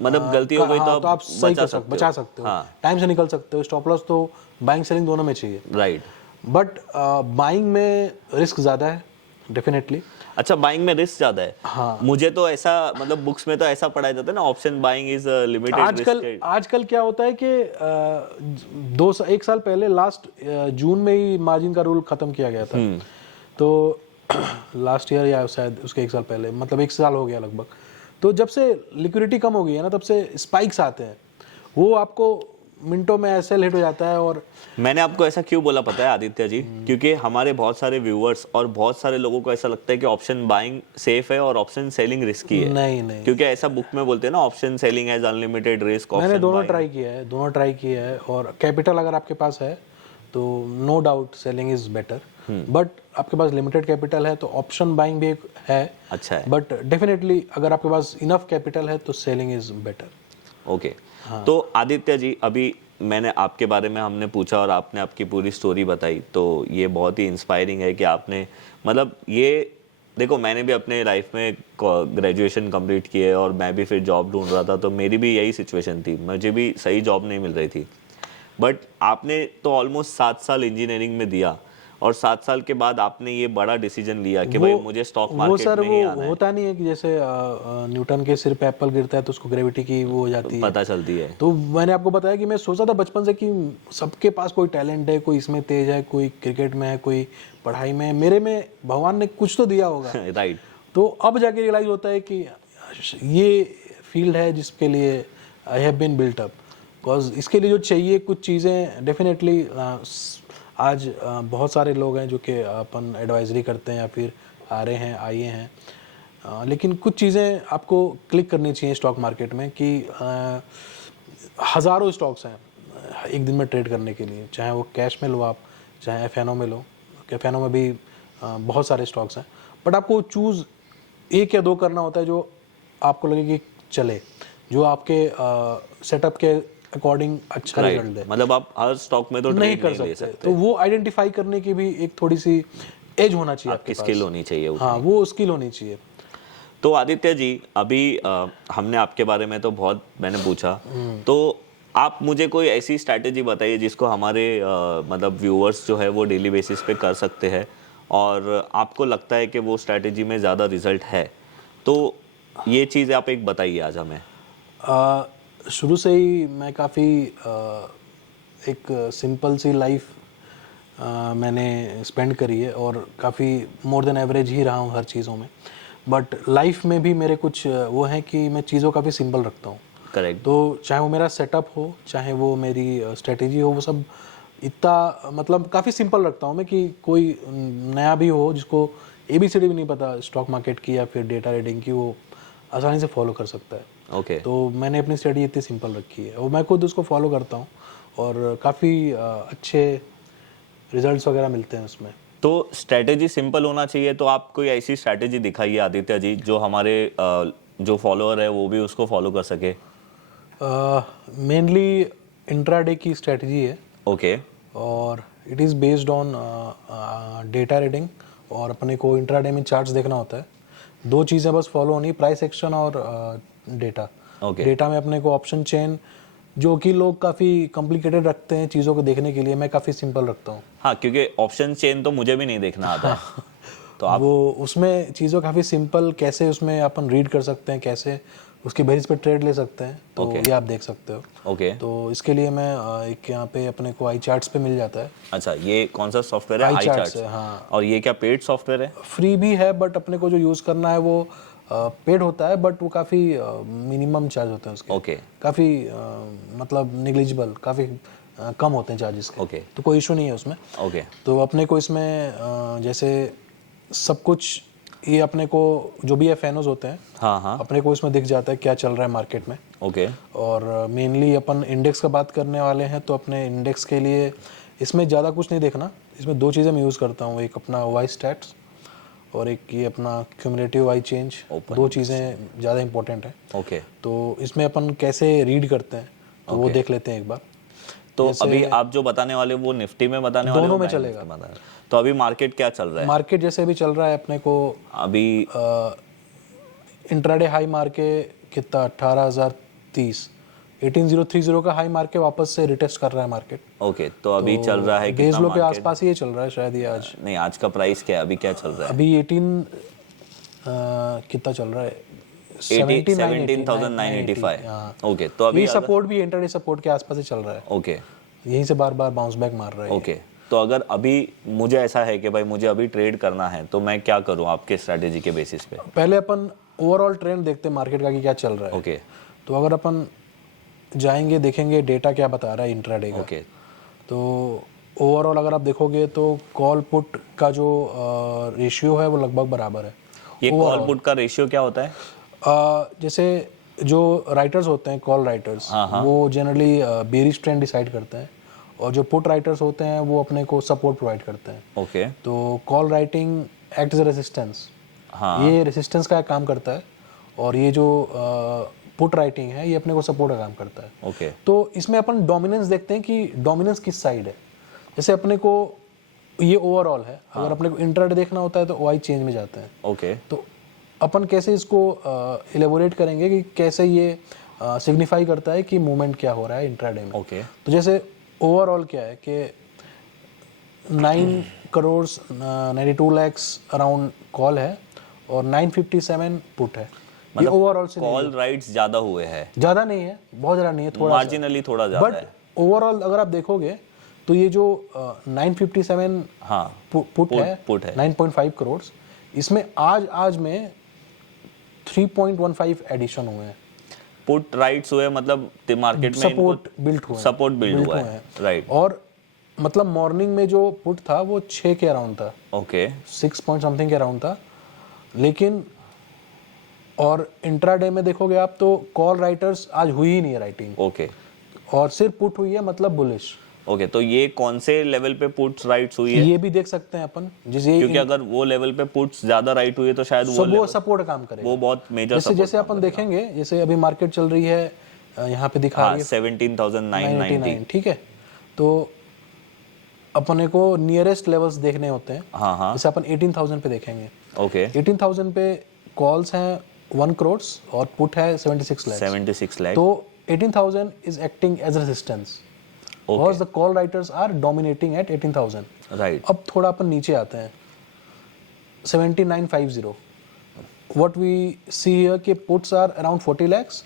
मतलब गलती हो गई तो आप सही बचा सकते हो, टाइम से निकल सकते हो। स्टॉप लॉस तो बाइंग सेलिंग दोनों में चाहिए, राइट। बट बाइंग में रिस्क ज़्यादा है डेफिनेटली। अच्छा, बाइंग में रिस्क ज्यादा है। हाँ, मुझे तो ऐसा, मतलब बुक्स में तो ऐसा पढ़ाया जाता है ना, option buying is limited risk. आजकल क्या होता है कि 1 साल पहले लास्ट जून में ही मार्जिन का रूल खत्म किया गया था। तो लास्ट ईयर या शायद उसके 1 साल पहले, मतलब 1 साल हो गया लगभग। तो जब से लिक्विडिटी कम हो गई है ना, तब से स्पाइक्स आते हैं, वो आपको मिनटों में ऐसे हिट हो जाता है। और मैंने आपको ऐसा क्यों बोला पता है आदित्य जी? क्योंकि हमारे बहुत सारे व्यूअर्स और बहुत सारे लोगों को ऐसा लगता है कि ऑप्शन बाइंग सेफ है और ऑप्शन सेलिंग रिस्की है। नहीं, क्योंकि ऐसा बुक में बोलते हैं ना, option selling has unlimited risk. मैंने दोनों ट्राई किया है, और कैपिटल अगर आपके पास है तो no doubt selling is better, but आपके पास लिमिटेड कैपिटल है तो ऑप्शन बाइंग भी एक है, अच्छा है, बट डेफिनेटली अगर आपके पास इनफ कैपिटल है तो सेलिंग इज बेटर। ओके। तो आदित्य जी, अभी मैंने आपके बारे में हमने पूछा और आपने आपकी पूरी स्टोरी बताई, तो ये बहुत ही इंस्पायरिंग है कि आपने, मतलब ये देखो, मैंने भी अपने लाइफ में ग्रेजुएशन कंप्लीट की है और मैं भी फिर जॉब ढूंढ रहा था, तो मेरी भी यही सिचुएशन थी, मुझे भी सही जॉब नहीं मिल रही थी। बट आपने तो ऑलमोस्ट 7 साल इंजीनियरिंग में दिया और 7 साल के बाद आपने ये बड़ा डिसीजन लिया कि भाई मुझे स्टॉक मार्केट में ही आना है। होता नहीं है कि जैसे न्यूटन के सिर पे एप्पल गिरता है तो उसको ग्रेविटी की वो हो जाती है, पता चलती है। तो मैंने आपको बताया कि मैं सोचा था बचपन से कि सबके पास कोई टैलेंट है, कोई इसमें तेज है, कोई क्रिकेट में है, कोई पढ़ाई में है, मेरे में भगवान ने कुछ तो दिया होगा। राइट। तो अब जाके रियलाइज होता है कि ये फील्ड है जिसके लिए I have been built up, because इसके लिए जो चाहिए कुछ चीज़ें डेफिनेटली आज बहुत सारे लोग हैं जो कि अपन एडवाइजरी करते हैं या फिर आ रहे हैं, आए हैं, लेकिन कुछ चीज़ें आपको क्लिक करनी चाहिए स्टॉक मार्केट में कि हज़ारों स्टॉक्स हैं एक दिन में ट्रेड करने के लिए, चाहे वो कैश में लो आप, चाहे एफएनओ में लो। एफएनओ में भी बहुत सारे स्टॉक्स हैं, बट आपको चूज़ एक या दो करना होता है जो आपको लगे कि चले, जो आपके सेटअप के अकॉर्डिंग अच्छा रिजल्ट दे। मतलब आप हर स्टॉक में तो नहीं ट्रेड कर नहीं ले सकते, सकते, तो वो आइडेंटिफाई करने की भी एक थोड़ी सी एज होना चाहिए आपके आपकी स्किल पास। होनी चाहिए उतनी। हाँ, वो स्किल होनी चाहिए। तो आदित्य जी, अभी हमने आपके बारे में तो बहुत मैंने पूछा, तो आप मुझे कोई ऐसी स्ट्रैटेजी बताइए जिसको हमारे मतलब व्यूअर्स जो है वो डेली बेसिस पे कर सकते हैं और आपको लगता है कि वो स्ट्रैटेजी में ज़्यादा रिजल्ट है, तो ये चीज़ आप एक बताइए आज हमें। शुरू से ही मैं काफ़ी एक सिंपल सी लाइफ मैंने स्पेंड करी है और काफ़ी मोर देन एवरेज ही रहा हूँ हर चीज़ों में। बट लाइफ में भी मेरे कुछ वो हैं कि मैं चीज़ों काफ़ी सिंपल रखता हूँ। करेक्ट। तो चाहे वो मेरा सेटअप हो, चाहे वो मेरी स्ट्रेटेजी हो, वो सब इतना मतलब काफ़ी सिंपल रखता हूँ मैं कि कोई नया भी हो जिसको ABCD भी नहीं पता स्टॉक मार्केट की या फिर डेटा रीडिंग की, वो आसानी से फॉलो कर सकता है। ओके। तो मैंने अपनी स्ट्रेटजी इतनी सिंपल रखी है और मैं खुद उसको फॉलो करता हूँ और काफ़ी अच्छे रिजल्ट्स वगैरह मिलते हैं उसमें। तो स्ट्रैटेजी सिंपल होना चाहिए, तो आप कोई ऐसी स्ट्रैटेजी दिखाइए आदित्य जी जो हमारे जो फॉलोअर है वो भी उसको फॉलो कर सके। मेनली इंट्राडे की स्ट्रेटजी है ओके। और it is based on data reading और अपने को इंट्राडे में चार्ट्स देखना होता है। दो चीज़ें बस फॉलो होनी, प्राइस एक्शन और डेटा। ओके। डेटा में अपने को ऑप्शन चेन, जो कि लोग काफ़ी कॉम्प्लिकेटेड रखते हैं चीज़ों को देखने के लिए, मैं काफ़ी सिंपल रखता हूँ। हाँ, क्योंकि ऑप्शन चेन तो मुझे भी नहीं देखना आता है, तो आप वो उसमें चीज़ों काफ़ी सिंपल, कैसे उसमें अपन रीड कर सकते हैं, कैसे उसके बेसिस पे ट्रेड ले सकते हैं, तो Okay. ये आप देख सकते हो। ओके। तो इसके लिए मैं एक यहाँ पे अपने को आई चार्ट्स पे मिल जाता है। अच्छा, ये कौन सा सॉफ्टवेयर है? आई iCharts चार्ट्स। है, हाँ। और ये क्या पेड सॉफ्टवेयर है? फ्री भी है बट अपने को जो यूज़ करना है वो पेड होता है, बट वो काफ़ी मिनिमम चार्ज होते हैं उसके। ओके। काफ़ी मतलब निग्लिजिबल, काफ़ी कम होते हैं चार्जेस के। ओके। तो कोई इशू नहीं है उसमें। ओके। तो अपने को इसमें जैसे सब कुछ, ये अपने को जो भी एफएनओज होते हैं, हाँ हाँ। अपने को इसमें दिख जाता है क्या चल रहा है मार्केट में। ओके। और मेनली अपन इंडेक्स का बात करने वाले हैं, तो अपने इंडेक्स के लिए इसमें ज़्यादा कुछ नहीं देखना। इसमें दो चीज़ें मैं यूज़ करता हूँ, एक अपना वाई स्टैट्स और एक ये अपना क्यूमुलेटिव वाई चेंज। दो चीज़ें ज़्यादा इंपॉर्टेंट है। ओके। तो इसमें अपन कैसे रीड करते हैं तो वो देख लेते हैं एक बार। तो अभी आप जो बताने वाले वो निफ्टी में बताने वाले हो, दोनों में बैंक चलेगा। निफ्टी में बताने वाले? तो अभी मार्केट क्या चल रहा है मार्केट जैसे अभी चल रहा है, अपने को अभी? इंट्राडे हाई मार के कितना 18,030, 18,030 का हाई मार के वापस से रिटेस्ट कर रहा है मार्केट। ओके, तो अभी चल रहा है बेस कितना लो के मार्केट? आसपास ही ये चल रहा है शायद, ये आज नहीं, आज का प्राइस क्या है, अभी क्या चल रहा है? अभी 18 कितना चल रहा है, 17,985। ओके, तो अभी ये सपोर्ट भी इंट्राडे सपोर्ट के आसपास ही चल रहा है। ओके। यहीं से बार बार बाउंस बैक मार रहा है। ओके, तो अगर अभी मुझे ऐसा है कि भाई मुझे अभी ट्रेड करना है, तो मैं क्या करूं आपके स्ट्रैटेजी के बेसिस पे? पहले अपन ओवरऑल ट्रेंड देखते हैं मार्केट का कि क्या चल रहा है। ओके। तो अगर अपन जाएंगे, देखेंगे डेटा क्या बता रहा है इंट्राडे का। ओके। तो ओवरऑल अगर आप देखोगे तो कॉल पुट का जो रेशियो है वो लगभग बराबर है। ये कॉल पुट का रेशियो क्या होता है? जैसे जो राइटर्स होते हैं, कॉल राइटर्स, वो जनरली बेरिश ट्रेंड डिसाइड करते हैं और जो पुट राइटर्स होते हैं वो अपने को सपोर्ट प्रोवाइड करते हैं। ओके। तो call writing act as resistance, हाँ। ये रेजिस्टेंस का काम करता है और ये जो पुट राइटिंग है ये अपने को सपोर्ट का काम करता है। ओके। तो इसमें अपन डोमिनेंस देखते हैं कि डोमिनेंस किस साइड है। जैसे अपने को ये ओवरऑल है, अगर अपने को इंट्राडे देखना होता है तो वाई चेंज में जाते हैं। ओके। तो अपन कैसे इसको इलेबोरेट करेंगे कि कैसे ये सिग्निफाई करता है कि मूवमेंट क्या हो रहा है इंट्राडे में। ओके। तो जैसे ओवरऑल क्या है कि 9 करोड़ 92 लाख्स अराउंड कॉल है और 957 पुट है। ये ओवरऑल से कॉल राइट्स ज्यादा हुए हैं? ज़्यादा नहीं है, बहुत ज़्यादा नहीं है, थोड़ा मार्जिनली थोड़ा ज्यादा बट है। ओवरऑल अगर आप देखोगे तो ये जो 957 हाँ, पुट है 9.5 करोड़, इसमें आज में 3.15 एडिशन हुए हैं। पुट राइट्स हुए मतलब मार्केट में सपोर्ट बिल्ट हुए हैं। सपोर्ट बिल्ड हुआ है, राइट। और मतलब मॉर्निंग में जो पुट था वो 6 के अराउंड था। ओके। 6 पॉइंट समथिंग के अराउंड था, लेकिन और इंट्राडे में देखोगे आप तो कॉल राइटर्स आज हुई ही नहीं है राइटिंग। ओके। और सिर्फ पुट हुई है, मतलब बुलिश। ओके, तो ये कौन से लेवल पे पुट्स राइट्स हुई है? ये भी देख सकते हैं अपन, जिसे क्योंकि अगर वो लेवल पे पुट्स ज्यादा राइट हुई है तो शायद वो वो सपोर्ट काम करेगा। वो बहुत मेजर जैसे जैसे अपन देखेंगे, जैसे अभी मार्केट चल रही है, यहाँ पे दिखा रही है 17,990। ठीक है, तो अपने को नियरेस्ट लेवल्स देखने होते हैं। हाँ, जैसे अपन 18,000 पे देखेंगे, ओके, 18,000 पे कॉल्स हैं 1 करोड़ और पुट है 76 लाख। 76 लाख। तो 18,000 is acting as resistance, because the call writers are dominating at 18,000। Right. अब थोड़ा अपन नीचे आते हैं 7950। What we see here कि puts are around 40 lakhs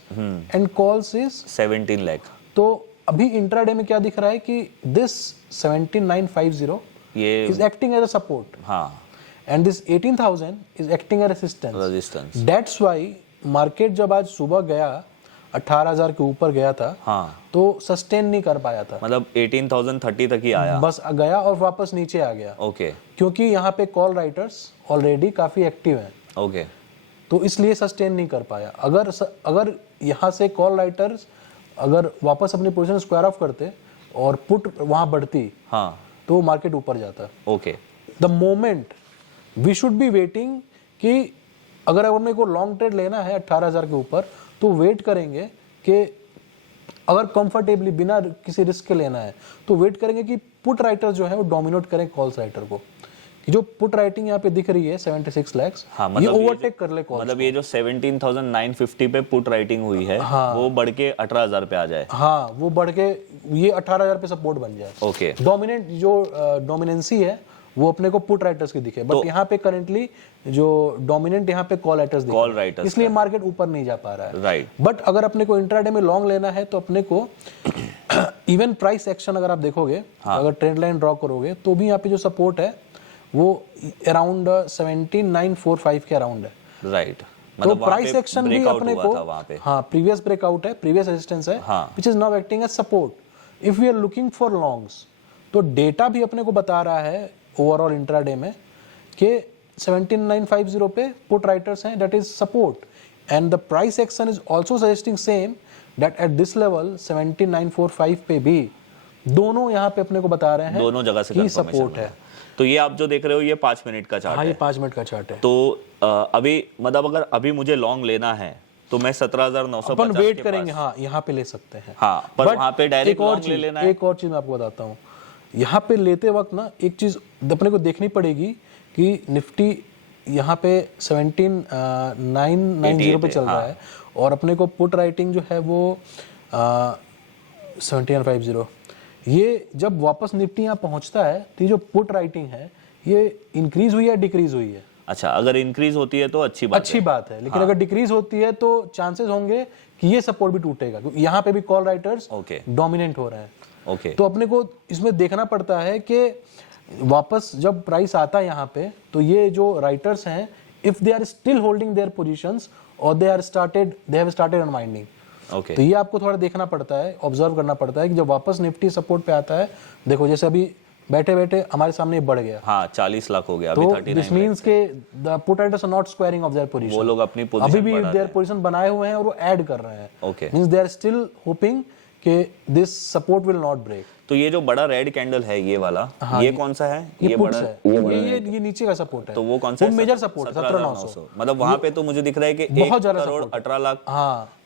and calls is 17 lakh. तो अभी इंट्राडे में क्या दिख रहा है कि this 7950 ये is acting as a support हाँ, and this 18,000 is acting as resistance. Resistance. That's why market जब आज सुबह गया 18,000 के ऊपर गया था, हाँ, तो सस्टेन नहीं कर पाया था, मतलब 18,030 तक ही आया। बस गया और वापस नीचे आ गया, ओके, क्योंकि यहाँ पे कॉल राइटर्स ऑलरेडी काफी एक्टिव हैं, ओके, तो इसलिए सस्टेन नहीं कर पाया। अगर यहाँ से कॉल राइटर्स अगर वापस अपनी पोजीशन स्क्वायर ऑफ करते और पुट वहां बढ़ती, हाँ, तो मार्केट ऊपर जाता। Okay, the moment we should be waiting कि अगर अपने को लॉन्ग ट्रेड लेना है 18,000 के ऊपर, तो वेट करेंगे कि अगर कंफर्टेबली बिना किसी रिस्क के लेना है तो वेट करेंगे कि पुट राइटर जो है वो डोमिनेट करें कॉल्स राइटर को। कि जो पुट राइटिंग यहाँ पे दिख रही है 76 लाख, हाँ, ये मतलब ओवरटेक कर ले कॉल। मतलब ये जो 17,950 पे पुट राइटिंग हुई है, वो बढ़ के 18,000 पे आ जाए। हाँ, वो बढ़ के ये 18,000 पे सपोर्ट बन जाए। ओके, डोमिनेंट जो डोमिनेंसी है वो अपने को पुट राइटर्स की दिखे, बट यहाँ पे करंटली जो डोमिनेंट यहाँ पे कॉल राइटर्स दिखे, कॉल राइटर्स, इसलिए मार्केट ऊपर नहीं जा पा रहा है। राइट। बट अगर अपने को इंट्राडे में लॉन्ग लेना है तो अपने को इवन प्राइस एक्शन अगर आप देखोगे, अगर ट्रेंड लाइन ड्रॉ करोगे, तो भी यहाँ पे जो सपोर्ट है वो अराउंड 17,945 के अराउंड है। राइट। तो प्राइस एक्शन भी अपने को, वहाँ पे हाँ, प्रीवियस ब्रेकआउट है, प्रीवियस रेजिस्टेंस है, which is now acting as support if we are looking for longs. तो डेटा भी अपने को बता रहा है ओवरऑल इंट्राडे में कि 17,950 पे पुट राइटर्स हैं, that is support, and the price action is also suggesting same that at this level 17,945 पे भी दोनों यहाँ पे अपने को बता रहे हैं दोनों जगह से कि सपोर्ट है। तो ये आप जो देख रहे हो ये 5 मिनट का चार्ट हाँ, है। ये 5 मिनट का चार्ट है। तो अभी मतलब अगर अभी मुझे लॉन्ग लेना है तो मैं 17,950 अपन वेट करेंगे, हाँ, यहाँ पे ले सकते हैं। हाँ, पर But वहाँ पे डायरेक्ट लॉन्ग ले लेना है। एक और चीज मैं आपको बताता हूँ, यहाँ पे लेते वक्त ना एक चीज अपने को देखनी पड़ेगी कि निफ्टी यहाँ पे 17,990 पे चल रहा है और अपने को पुट राइटिंग जो है वो 17,950। ये जब वापस निफ्टी यहाँ पहुँचता है तो ये जो पुट राइटिंग है ये इंक्रीज हुई है, डिक्रीज हुई है? अच्छा, अगर इंक्रीज होती है तो अच्छी बात है, लेकिन अगर डिक्रीज होती है तो चांसेस होंगे कि ये सपोर्ट भी टूटेगा, क्योंकि यहाँ पे भी कॉल राइटर्स डोमिनेंट हो रहे हैं। ओके, तो अपने को इसमें देखना पड़ता है कि वापस जब प्राइस आता है यहाँ पे, तो ये जो राइटर्स हैं, if they are still holding their positions और they have started unwinding, okay, तो ये आपको थोड़ा देखना पड़ता है, ऑब्जर्व करना पड़ता है कि जब वापस निफ्टी सपोर्ट पे आता है, देखो जैसे अभी बैठे बैठे हमारे सामने बढ़ गया, हाँ, 40 लाख हो गया, अभी तो 39 दिस मींस के the put writers are not squaring off their position, वो लोग अपनी पोजीशन अभी भी देयर पोजीशन बनाए हुए हैं और वो ऐड कर रहे हैं। Okay, means they are still hoping कि this support will not break. तो ये जो बड़ा रेड कैंडल है ये वाला, ये कौन सा है? ये बड़ा है, ये नीचे का सपोर्ट है। तो वो कौन सा है? Major support 17,900। मतलब वहां पे तो मुझे दिख रहा है कि 1 करोड़ 18 लाख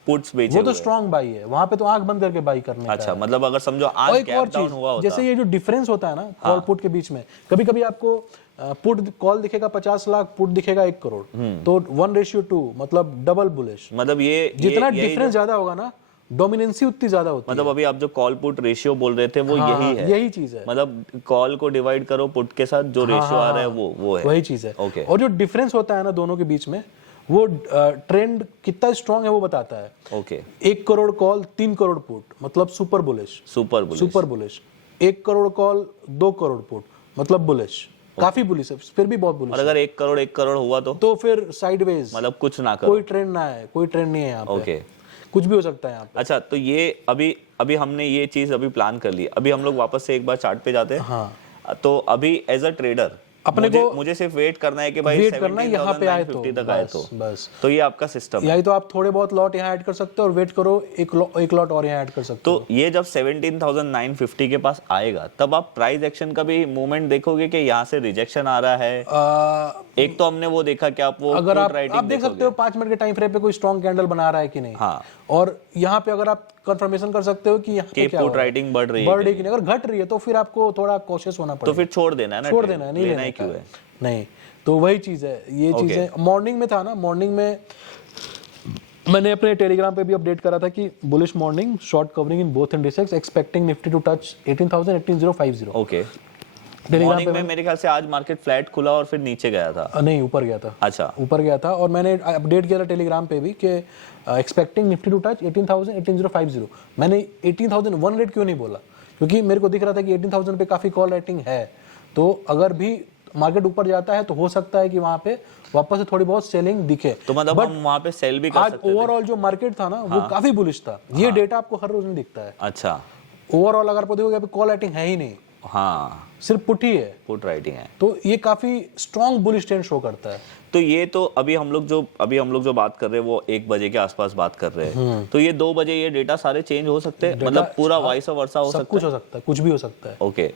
पुट्स बेचे वो तो स्ट्रॉन्ग बाई है, वहां पे तो आंख बंद करके बाई करने का। अच्छा, मतलब अगर समझो आज गैप डाउन हुआ होता, जैसे ये जो डिफरेंस होता है ना कॉल पुट के बीच में, कभी कभी आपको पुट कॉल दिखेगा 50 लाख, पुट दिखेगा 1 करोड़, तो 1:2 मतलब डबल बुलिश। मतलब ये जितना डिफरेंस ज्यादा होगा ना, डोमिनेंसी उतनी ज्यादा होती है। मतलब अभी आप जो कॉल पुट रेशियो बोल रहे थे वो यही है, यही चीज है। मतलब कॉल को डिवाइड करो पुट के साथ, जो रेशियो आ रहा है वो है, वही चीज है। ओके, और जो डिफरेंस होता है ना दोनों के बीच में, वो ट्रेंड कितना स्ट्रांग है वो बताता है। Okay, 1 crore call 3 crore put मतलब super bullish, super bullish. 1 crore call 2 crore put मतलब बुलिश, काफी बुलिश है, फिर भी बहुत बुलिश। और अगर 1 करोड़ हुआ तो फिर साइडवेज, मतलब कुछ ना करो, कोई ट्रेंड ना है, कोई ट्रेंड नहीं है यहाँ पे। ओके, कुछ भी हो सकता है यहाँ पे। अच्छा, तो ये अभी हमने ये चीज अभी प्लान कर ली, अभी हम लोग वापस से एक बार चार्ट पे जाते हैं। हाँ, तो अभी एज अ ट्रेडर अपने को मुझे सिर्फ वेट करना है कि भाई वेट करना है यहाँ पे आए तो 17,950 तक आए तो बस तो ये आपका सिस्टम है। या तो आप थोड़े बहुत लॉट यहाँ ऐड कर सकते हो और वेट करो एक लॉट और यहाँ ऐड कर सकते हो। तो ये जब 17,950 के पास आएगा तब आप प्राइस एक्शन का भी मूवमेंट देखोगे कि यहाँ से रिजेक्शन आ रहा है। एक तो हमने वो देखा कि आप वो अगर put writing आप देख सकते हो 5 मिनट के टाइम फ्रेम पे कोई स्ट्रॉन्ग कैंडल बना रहा है कि नहीं। हाँ। और यहाँ पे अगर आप कंफर्मेशन कर सकते हो कि यहाँ पे क्या पुट राइटिंग बढ़ रही बढ़ रही कि नहीं। अगर घट रही है तो फिर आपको थोड़ा कॉशियस होना तो पड़ेगा। फिर छोड़ देना है ना, छोड़ देना है, नहीं लेना लेना ही क्यों है। नहीं, तो वही चीज है। ये चीजें मॉर्निंग में था ना, मॉर्निंग में मैंने अपने टेलीग्राम पे भी अपडेट करा था कि bullish morning, short covering in both indices, expecting Nifty to touch 18,000 18,050। Okay. Telegram morning में मेरे ख्याल से आज मार्केट फ्लैट खुला और फिर नीचे गया था। नहीं, ऊपर गया था। अच्छा, ऊपर गया था और मैंने अपडेट किया था टेलीग्राम पे भी कि एक्सपेक्टिंग निफ्टी टू टच 18,000 18,050। मैंने 18,100 क्यों नहीं बोला, क्योंकि मेरे को दिख रहा था कि 18,000 पे काफी कॉल राइटिंग है। तो अगर भी मार्केट ऊपर जाता है तो हो सकता है कि वहां पे वापस से थोड़ी बहुत सेलिंग दिखे। तो मतलब हम वहां पे सेल भी कर आज सकते थे। ओवरऑल जो मार्केट था ना वो काफी बुलिश था। ये डेटा आपको हर रोज नहीं दिखता है। अच्छा, ओवरऑल अगर आप देखोगे अभी कॉल राइटिंग है ही नहीं, हाँ, सिर्फ पुट ही है। पुट राइटिंग है। तो ये काफी स्ट्रॉन्ग बुलिश ट्रेंड शो करता है। तो ये तो अभी हम लोग जो बात कर रहे हैं वो 1 बजे के आसपास बात कर रहे हैं। तो ये 2 बजे ये डेटा सारे चेंज हो सकते हैं, मतलब पूरा वाइस वर्सा हो सब सकता कुछ हो सकता है, कुछ भी हो सकता है। है। ओके,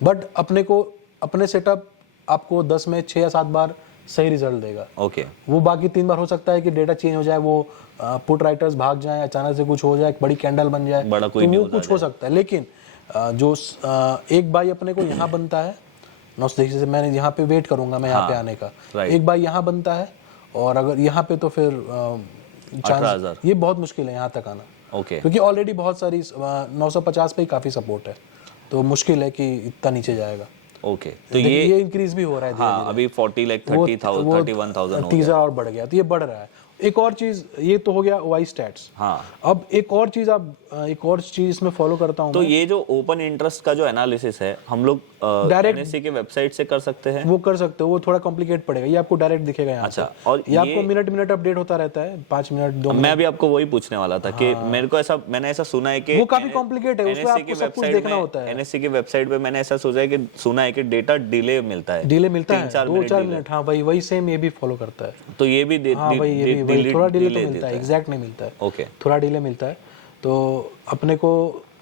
बट अपने को अपने सेटअप आपको 10 में 6 या 7 बार सही रिजल्ट देगा। ओके, वो बाकी 3 बार हो सकता है कि डेटा चेंज हो जाए, वो पुट राइटर्स भाग जाएं, अचानक से कुछ हो जाए, एक बड़ी कैंडल बन जाए, बड़ा कोई तो वो न्यूज़ आ कुछ हो सकता है। लेकिन एक बाई अपने को यहाँ बनता है, जैसे मैंने यहाँ पे वेट करूंगा मैं यहाँ पे आने का, एक बाई यहाँ बनता है और अगर यहाँ पे तो फिर 18,000 ये बहुत मुश्किल है यहाँ तक आना। ओके, क्योंकि ऑलरेडी बहुत सारी 950 पे ही काफी सपोर्ट है, तो मुश्किल है कि इतना नीचे जाएगा। ओके। तो ये इंक्रीज भी हो रहा है धीरे हाँ, अभी 40 लाख 30,000 31,000 हो गया। तीसरा और बढ़ गया, तो ये बढ़ रहा है। एक और चीज, ये तो हो गया वाई स्टैट्स। हाँ, अब एक और चीज इसमें फॉलो करता हूँ तो ये जो ओपन इंटरेस्ट का जो एनालिसिस है हम लोग Direct- एनएससी के वेबसाइट से कर सकते हैं। वो कर सकते हो, वो थोड़ा कॉम्प्लिकेट पड़ेगा। ये आपको डायरेक्ट दिखेगा यहाँ अच्छा, पे। और ये आपको मिनट अपडेट होता रहता है, 5 मिनट 2 मिनट। मैं भी आपको वही पूछने वाला था कि मेरे को मैंने ऐसा सुना है कि वो काफी कॉम्प्लिकेट है, उसमें आपको सब कुछ देखना होता है। एनएससी की वेबसाइट पे मैंने ऐसा सुना है कि डेटा डिले मिलता है, डिले मिलता है 3-4 2-4 मिनट। हाँ भाई, वही सेम ये भी फॉलो करता है। तो ये भी हाँ भाई, ये भी वही, थोड़ा डिले तो मिलता है, एग्जैक्ट नहीं मिलता है, ओके, थोड़ा डिले मिलता है। तो अपने को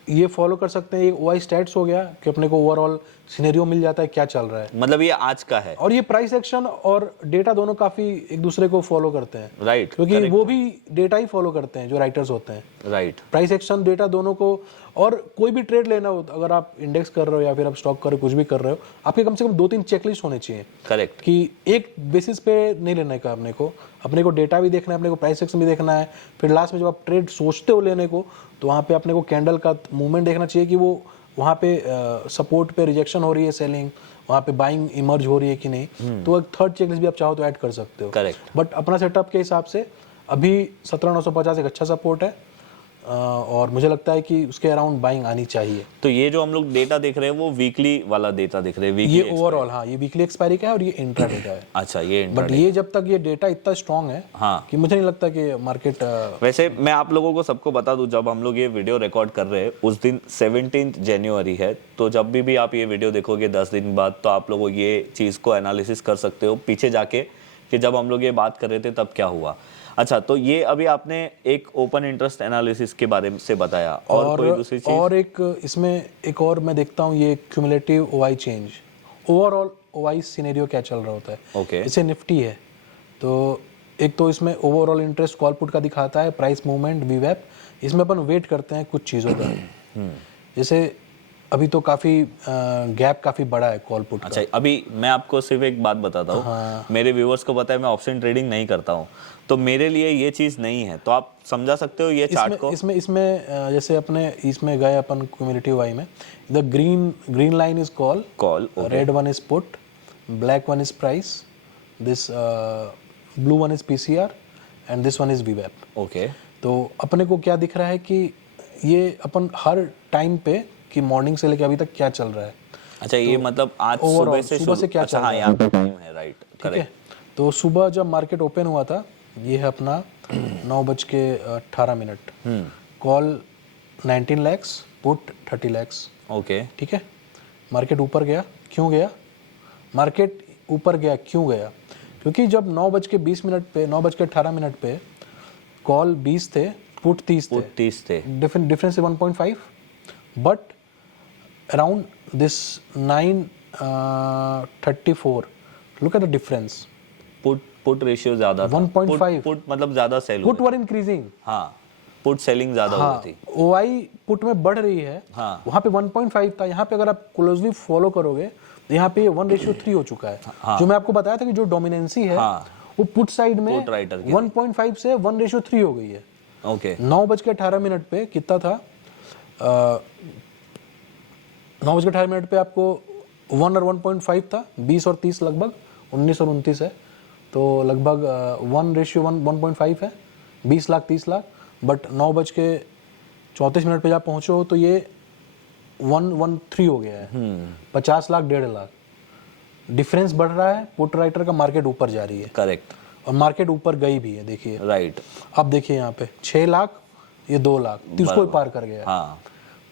ये फॉलो कर सकते हैं। वाई स्टैट्स हो गया कि अपने को ओवरऑल सिनेरियो मिल जाता है क्या चल रहा है। मतलब ये आज का है और ये प्राइस एक्शन और डेटा दोनों काफी एक दूसरे को फॉलो करते हैं, राइट, क्योंकि वो भी डेटा ही फॉलो करते हैं जो राइटर्स होते हैं। राइट, प्राइस एक्शन डेटा दोनों को। और कोई भी ट्रेड लेना हो, अगर आप इंडेक्स कर रहे हो या फिर आप स्टॉक कर रहे हो, कुछ भी कर रहे हो, आपके कम से कम 2-3 चेकलिस्ट होने चाहिए। करेक्ट, कि एक बेसिस पे नहीं लेने का, अपने को डेटा भी देखना है, अपने को प्राइस एक्शन भी देखना है। फिर लास्ट में जब आप ट्रेड सोचते हो लेने को, तो वहाँ पे अपने को कैंडल का मूवमेंट देखना चाहिए कि वो वहाँ पे सपोर्ट पे रिजेक्शन हो रही है, सेलिंग, वहाँ पे बाइंग इमर्ज हो रही है कि नहीं। तो एक थर्ड चेकलिस्ट भी आप चाहो तो ऐड कर सकते हो। करेक्ट। बट अपना सेटअप के हिसाब से अभी 17,950 एक अच्छा सपोर्ट है और मुझे लगता है कि उसके अराउंड बाइंग आनी चाहिए। तो ये जो हम लोग डेटा देख रहे हैं वो वीकली वाला डेटा दिख रहे हैं, वीकली ये ओवरऑल, हाँ, ये वीकली एक्सपायरी का है और ये इंट्राडे का है। अच्छा, ये बट ये जब तक ये डेटा इतना स्ट्रांग है, हाँ, कि मुझे नहीं लगता कि मार्केट। वैसे मैं आप लोगों को सबको बता दूं, जब हम लोग ये वीडियो रिकॉर्ड कर रहे हैं उस दिन 17 जनवरी है। तो जब भी आप ये वीडियो देखोगे 10 दिन बाद, तो आप लोग ये चीज़ को एनालिसिस कर सकते हो पीछे जाके कि जब हम लोग ये बात कर रहे थे तब क्या हुआ। अच्छा, तो ये अभी आपने एक ओपन इंटरेस्ट एनालिसिस के बारे से बताया, और कोई दूसरी चीज? और एक इसमें एक और मैं देखता हूँ, ये cumulative OI change, overall OI scenario क्या चल रहा होता है। ओके, इसे निफ्टी है, तो एक तो इसमें ओवरऑल इंटरेस्ट कॉल पुट का दिखाता है, प्राइस मूवमेंट, वीवैप। इसमें अपन वेट करते हैं कुछ चीज़ों का। जैसे अभी तो काफ़ी गैप काफ़ी बड़ा है कॉल पुट का। अच्छा, अभी मैं आपको सिर्फ एक बात बताता हूँ, मेरे व्यूअर्स को पता है मैं ऑप्शन ट्रेडिंग नहीं करता हूँ, तो मेरे लिए ये चीज़ नहीं है, तो आप समझा सकते हो ये चार्ट को। इसमें जैसे अपने इसमें गए अपन क्यूमुलेटिव वाई में, the green line is call, red one is put, black one is price, this blue one is PCR and this one is वीवैप। ओके, तो अपने को क्या दिख रहा है कि ये अपन हर टाइम पे कि मॉर्निंग से लेके अभी तक क्या चल रहा है। अच्छा, ये मतलब आज सुबह से क्या चल रहा है, यहाँ पे टाइम है, राइट, ठीक है। तो सुबह जब मार्केट ओपन हुआ था, ये है अपना 9:18, call 19 lakhs, put 30 lakhs। Okay, ठीक है, मार्केट ऊपर गया, क्यों गया? मार्केट ऊपर गया, क्यों गया? क्योंकि जब 9:20 पे 9:18 पे कॉल 20 थे, पुट 30 थे, 30 थे, difference is 1.5, but around this 9:34, look at the difference. Put ratio ज्यादा था, 1.5. पुट मतलब ज्यादा सेल Put were increasing. हाँ, पुट सेलिंग ज्यादा हाँ, हुई थी। OI पुट में बढ़ रही है, हाँ। वहाँ पे 1.5 था, यहाँ पे अगर आप क्लोजली फॉलो करोगे तो यहाँ पे 1:3 हो चुका है। जो मैं आपको बताया था कि जो डोमिनेंसी है वो पुट साइड में पुट राइटर की 1.5 से 1:3 हो गई है। ओके, 9:18 पे कितना था? 9:18 पे आपको 1 और 1.5 था, 20 और 30 लगभग, 19 और 29 है, तो लगभग 1:1.5 है, 20 लाख 30 लाख। बट 9:34 पे जब पहुंचे हो तो ये 113 हो गया है, 50 लाख 1.5 लाख डिफरेंस बढ़ रहा है। पुट राइटर का मार्केट ऊपर जा रही है, करेक्ट, और मार्केट ऊपर गई भी है, देखिए राइट। अब देखिए यहाँ पे 6 लाख, ये 2 लाख, तो इसको ही पार कर गया है। हाँ,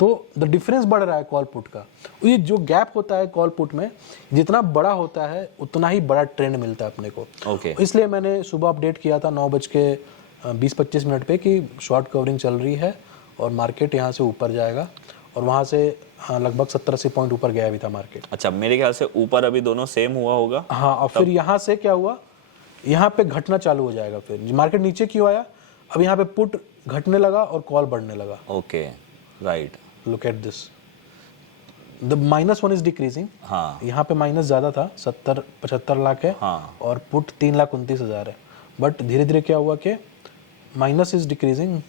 तो द डिफरेंस बढ़ रहा है कॉल पुट का। ये जो गैप होता है कॉल पुट में, जितना बड़ा होता है उतना ही बड़ा ट्रेंड मिलता है अपने को। ओके, इसलिए मैंने सुबह अपडेट किया था 9:20-25 पे कि शॉर्ट कवरिंग चल रही है और मार्केट यहाँ से ऊपर जाएगा, और वहाँ से लगभग 70-80 पॉइंट ऊपर गया भी था मार्केट। अच्छा, मेरे ख्याल से ऊपर अभी दोनों सेम हुआ होगा। हाँ, और फिर यहाँ से क्या हुआ, यहाँ पे घटना चालू हो जाएगा। फिर मार्केट नीचे क्यों आया? अब यहाँ पे पुट घटने लगा और कॉल बढ़ने लगा। Okay, right, look at this, the -1 is decreasing. हाँ, यहाँ पे माइनस ज़्यादा था, 70-75 लाख है, हाँ, और पुट 3,29,000 है। बट धीरे धीरे क्या हुआ कि माइनस इज डिक्रीजिंग,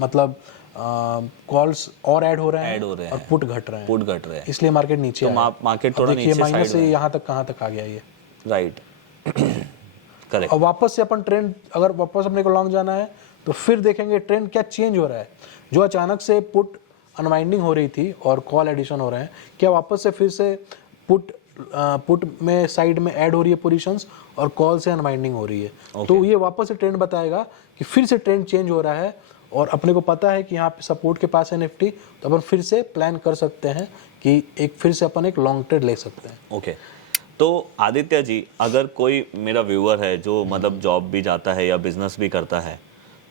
मतलब कॉल्स और ऐड हो रहे हैं और पुट घट रहे हैं, पुट घट रहे हैं, इसलिए मार्केट नीचे तो मार्केट थोड़ा देखिए माइनस से यहाँ तक कहाँ तक आ गया ये, राइट, करेक्ट। और वापस से अपन ट्रेंड, अगर वापस अपने को लॉन्ग जाना है तो फिर देखेंगे ट्रेंड क्या चेंज हो रहा है। जो अचानक से पुट अनवाइंडिंग हो रही थी और कॉल एडिशन हो रहे हैं, क्या वापस से फिर से पुट में साइड में ऐड हो रही है पोजीशंस और कॉल से अनवाइंडिंग हो रही है। तो ये वापस से ट्रेंड बताएगा कि फिर से ट्रेंड चेंज हो रहा है, और अपने को पता है कि यहाँ पे सपोर्ट के पास है निफ्टी, तो अपन फिर से प्लान कर सकते हैं कि फिर से अपन एक लॉन्ग ट्रेड ले सकते हैं। ओके, तो आदित्य जी, अगर कोई मेरा व्यूअर है जो मतलब जॉब भी जाता है या बिजनेस भी करता है,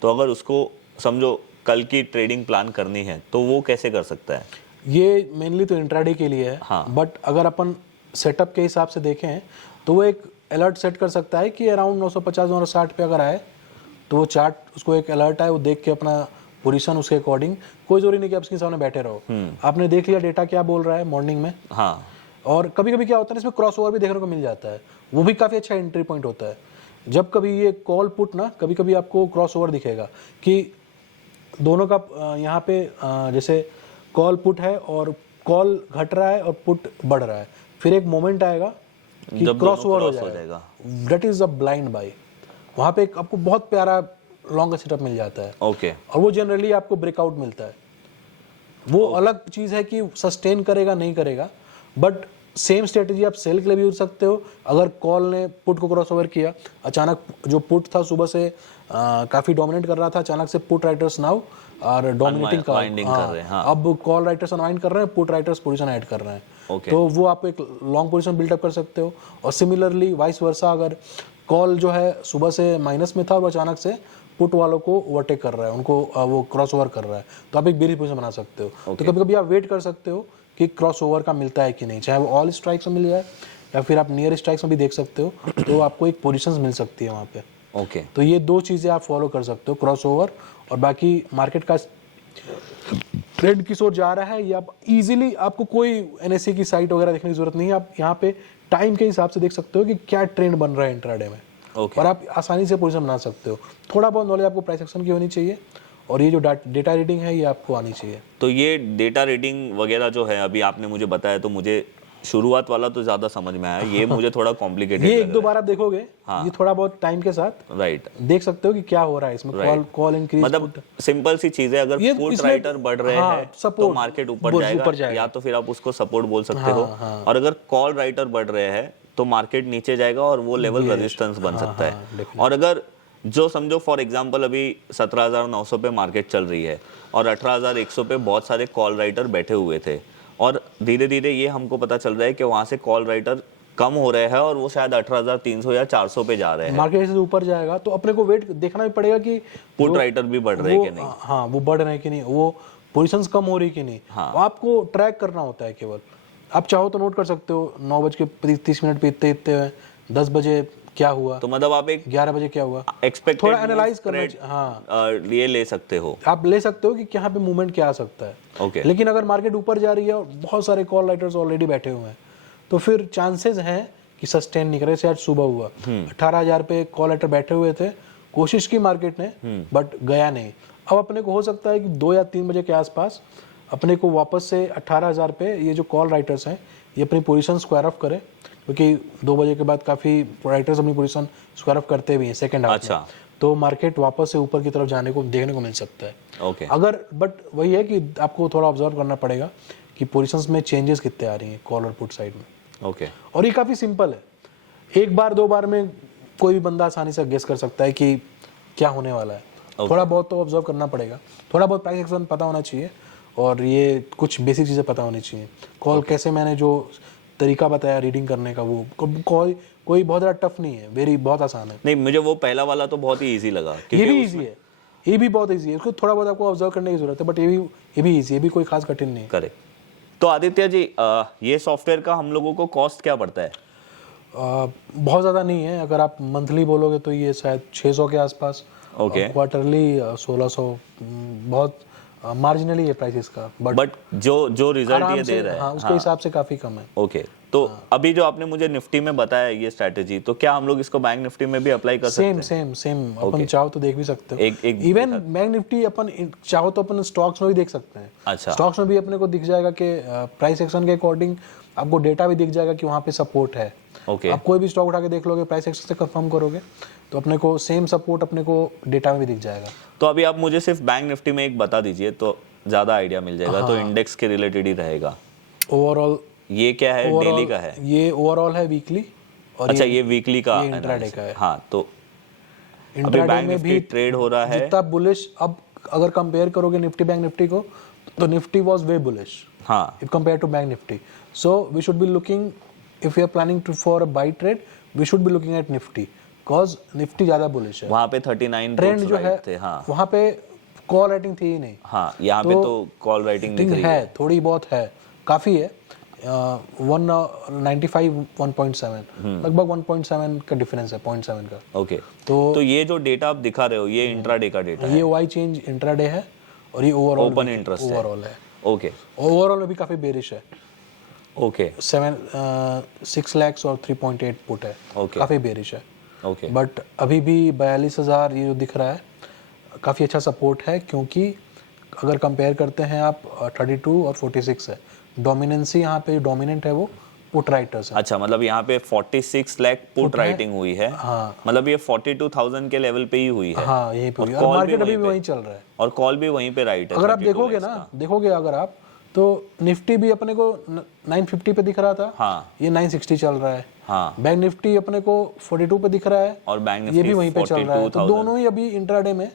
तो अगर उसको समझो कल की ट्रेडिंग प्लान करनी है तो वो कैसे कर सकता है? ये मेनली तो इंट्राडे के लिए है। हाँ। बट अगर अपन सेटअप के हिसाब से देखें तो वो एक अलर्ट सेट कर सकता है कि अराउंड 950-960 पे अगर आए तो वो चार्ट, उसको एक अलर्ट आए, वो देख के अपना पोजीशन उसके अकॉर्डिंग, कोई जरूरी नहीं कि आप उसके सामने बैठे रहो। आपने देख लिया डेटा क्या बोल रहा है मॉर्निंग में। हाँ, और कभी कभी क्या होता है इसमें क्रॉस ओवर भी देखने को मिल जाता है, वो भी काफ़ी अच्छा एंट्री पॉइंट होता है। जब कभी ये कॉल पुट ना, कभी कभी आपको क्रॉस ओवर दिखेगा कि दोनों का यहाँ पे जैसे कॉल पुट है और कॉल घट रहा है और पुट बढ़ रहा है, फिर एक मोमेंट आएगा कि क्रॉस ओवर हो जाएगा। That is a blind buy. वहाँ पे आपको बहुत प्यारा लॉन्ग सेटअप मिल जाता है। ओके, और वो जनरली आपको ब्रेकआउट मिलता है। वो अलग चीज़ है कि सस्टेन करेगा नहीं करेगा, बट सेम स्ट्रेटेजी आप सेल के लिए भी यूज सकते हो। अगर कॉल ने पुट को क्रॉस ओवर किया, अचानक जो पुट था सुबह से काफ़ी डोमिनेट कर रहा था, अचानक से पुट राइटर्स नाउ और डोमिनेटिंग कर रहे हैं। अब कॉल राइटर्स अनवाइंड कर रहे हैं, पुट राइटर्स पोजीशन ऐड कर रहे हैं। तो वो आप एक लॉन्ग पोजीशन बिल्डअप कर सकते हो। और सिमिलरली वाइस वर्सा, अगर कॉल जो है सुबह से माइनस में था और अचानक से पुट वालों को ओवरटेक कर रहा है, उनको वो क्रॉस ओवर कर रहा है, तो आप एक बेरिश पोजीशन बना सकते हो। तो कभी कभी आप वेट कर सकते हो कि क्रॉस ओवर का मिलता है कि नहीं, चाहे वो ऑल स्ट्राइक्स में मिल जाए या फिर आप नियर स्ट्राइक्स में भी देख सकते हो, तो आपको एक पोजीशंस मिल सकती है वहाँ पे। ओके, तो ये दो चीज़ें आप फॉलो कर सकते हो, क्रॉस ओवर और बाकी मार्केट का ट्रेंड किस ओर जा रहा है। ये आप इजीली, आपको कोई एनएससी की साइट वगैरह देखने की जरूरत नहीं है, आप यहाँ पे टाइम के हिसाब से देख सकते हो कि क्या ट्रेंड बन रहा है इंट्राडे में। और आप आसानी से पोजीशन बना सकते हो। थोड़ा बहुत नॉलेज आपको प्राइस एक्शन की होनी चाहिए, और ये जो डेटा रीडिंग है ये आपको आनी चाहिए। तो ये डेटा रीडिंग वगैरह जो है अभी आपने मुझे बताया, तो मुझे शुरुआत वाला तो ज्यादा समझ में आया, ये मुझे थोड़ा कॉम्प्लिकेटेड ये एक दो बार आप देखोगे, ये थोड़ा बहुत टाइम के साथ राइट देख सकते हो कि क्या हो रहा है इसमें। कॉल इंक्रीज, मतलब सिंपल सी चीज है, अगर पुट राइटर बढ़ रहे हैं तो मार्केट ऊपर जाएगा, या तो फिर आप उसको सपोर्ट बोल सकते हो। और अगर कॉल राइटर बढ़ रहे हैं तो मार्केट नीचे जाएगा और वो लेवल रेजिस्टेंस बन सकता है। और अगर जो समझो फॉर एग्जांपल अभी 17,900 पे मार्केट चल रही है और 18,100 पे बहुत सारे कॉल राइटर बैठे हुए थे, और धीरे धीरे ये हमको पता चल रहा है कि वहाँ से कॉल राइटर कम हो रहे हैं और वो शायद 18,300 या 400 पे जा रहे हैं। मार्केट से ऊपर जाएगा तो अपने को वेट देखना भी पड़ेगा कि पुट राइटर भी बढ़ रहे हैं कि नहीं। हाँ, वो बढ़ रहे हैं कि नहीं, वो पोजीशंस कम हो रही कि नहीं, वो आपको ट्रैक करना होता है केवल। आप चाहो तो नोट कर सकते हो 9:30 पे इतने 10 बजे क्या हुआ, तो मतलब आप एक 11 बजे क्या हुआ, एक्सपेक्टेड थोड़ा एनालाइज करना। हाँ, ये ले सकते हो, आप ले सकते हो कि यहाँ पे मूवमेंट क्या आ सकता है। ओके। लेकिन अगर मार्केट ऊपर जा रही है और बहुत सारे कॉल राइटर्स ऑलरेडी बैठे हुए हैं तो फिर चांसेस हैं कि सस्टेन नहीं करे। आज सुबह हुआ 18,000 पे कॉल राइटर बैठे हुए थे, कोशिश की मार्केट ने बट गया नहीं। अब अपने को हो सकता है कि 2 या 3 बजे के आसपास अपने को वापस से 18,000 पे ये जो कॉल राइटर्स हैं ये अपनी पोजीशन स्क्वायर ऑफ करे, क्योंकि 2 बजे के बाद काफ़ी राइटर्स अपनी पोजीशन स्क्वायर ऑफ करते भी हैं सेकंड हाफ में, तो मार्केट वापस से ऊपर की तरफ जाने को देखने को मिल सकता है। ओके। अगर बट वही है कि आपको थोड़ा ऑब्जर्व करना पड़ेगा कि पोजीशंस में चेंजेस कितने आ रही हैं कॉल और पुट साइड में। ओके। और ये काफ़ी सिंपल है, एक बार 2 बार में कोई भी बंदा आसानी से गेस कर सकता है कि क्या होने वाला है। थोड़ा बहुत तो ऑब्जर्व करना पड़ेगा, थोड़ा बहुत प्राइस एक्शन पता होना चाहिए और ये कुछ बेसिक चीज़ें पता होनी चाहिए। कॉल कैसे, मैंने जो तरीका बताया रीडिंग करने का, वो कोई बहुत ज़्यादा टफ नहीं है, बहुत आसान है। नहीं, मुझे वो पहला वाला तो बहुत ही इजी लगा। ये भी इजी है, ये भी बहुत इजी है, उसको थोड़ा बहुत आपको ऑब्जर्व करने की जरूरत है, बट ये भी इजी है, ये भी कोई खास कठिन नहीं है। करेक्ट। तो आदित्य जी, ये सॉफ्टवेयर का हम लोगों को कॉस्ट क्या पड़ता है? बहुत ज़्यादा नहीं है, अगर आप मंथली बोलोगे तो ये शायद 600 के आसपास, क्वार्टरली 1600, बहुत मार्जिनली है प्राइसेस का, बट जो रिजल्ट ये दे रहा है, हाँ, उसके हिसाब से काफ़ी कम है। ओके। तो अभी जो आपने मुझे निफ्टी में बताया ये स्ट्रैटेजी, तो क्या हम लोग इसको बैंक निफ्टी में भी अप्लाई कर सकते हैं? सेम अपन चाहो तो देख भी सकते हो। इवन बैंक निफ्टी अपन चाहो तो अपन स्टॉक्स में भी देख सकते हैं। अच्छा। स्टॉक्स में भी अपने को दिख जाएगा कि प्राइस एक्शन के अकॉर्डिंग आपको डेटा भी दिख जाएगा कि वहाँ पे सपोर्ट है। ओके। आप कोई भी स्टॉक उठा के देख लोगे, प्राइस एक्शन से कंफर्म करोगे तो अपने को सेम सपोर्ट अपने को डेटा में भी दिख जाएगा। तो अभी आप मुझे सिर्फ बैंक निफ्टी में एक बता दीजिए तो ज़्यादा आइडिया मिल जाएगा। तो इंडेक्स के रिलेटेड ही रहेगा ओवरऑल। ये क्या है, डेली का है? ये ओवरऑल है, वीकली। और अच्छा, ये वीकली का इंट्राडे का है। हाँ, तो इंट्राडे में भी ट्रेड हो रहा है जितना बुलिश। अब अगर कंपेयर करोगे निफ्टी बैंक निफ्टी को तो निफ्टी वाज वे बुलिश, हाँ, if compare to bank Nifty. So we should be looking, if you are planning to for a buy trade, we should be looking at Nifty, because Nifty ज्यादा bullish है। वहाँ पे 39 trend जो है थे, हाँ, वहाँ पे कॉल राइटिंग थी ही नहीं। हाँ, यहाँ पे तो कॉल राइटिंग दिख रही है, थोड़ी बहुत है, काफी है। 195 1.7 लगभग 1.7 का डिफरेंस है, 0.7 का। ओके। तो ये जो डेटा आप दिखा रहे हो ये इंट्राडे का डेटा है? ये वाई चेंज इंट्राडे है और ये ओवरऑल ओपन इंटरेस्ट ओवरऑल है। ओके। ओवरऑल में भी काफी बेरिश है। ओके। 6 लाख और 3.8 पुट है, काफी बेरिश है। ओके। बट अभी भी 42,000 ये जो दिख रहा है काफी अच्छा सपोर्ट है, क्योंकि अगर कंपेयर करते हैं आप 32 और 46 है, डोमिनेंसी यहाँ पे डोमिनेंट है वो पुट राइटर्स है। अच्छा, मतलब यहाँ पे 46 लाख पुट राइटिंग हुई है। हाँ, मतलब ये 42,000 के लेवल पे ही हुई है। हाँ, यहीं पे हुई है, और मार्केट अभी भी वहीं चल रहा है, और कॉल भी वहीं पे राइट है। अगर आप देखोगे ना, अगर आप तो निफ्टी भी अपने को 950 पे दिख रहा था, हाँ, ये 960 चल रहा है। हाँ, बैंक निफ्टी अपने को 42 पे दिख रहा है और बैंक निफ्टी ये भी वहीं पे चल रहा है, तो दोनों ही अभी इंट्राडे में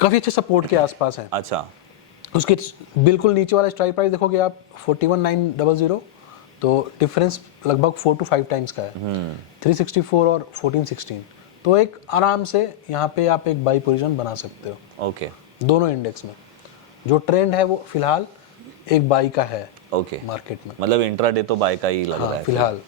काफी अच्छे सपोर्ट के आसपास है। अच्छा, उसके बिल्कुल नीचे वाला स्ट्राइक प्राइस देखोगे आप 41,900, तो डिफरेंस लगभग 4 to 5 टाइम्स का है। 364 और 1416, तो एक आराम से यहाँ पे आप एक बाई पोजीशन बना सकते हो। ओके। दोनों इंडेक्स में जो ट्रेंड है वो फिलहाल एक बाई का है। ओके। मार्केट में मतलब इंट्राडे तो बाय का ही लग रहा है फिलहाल।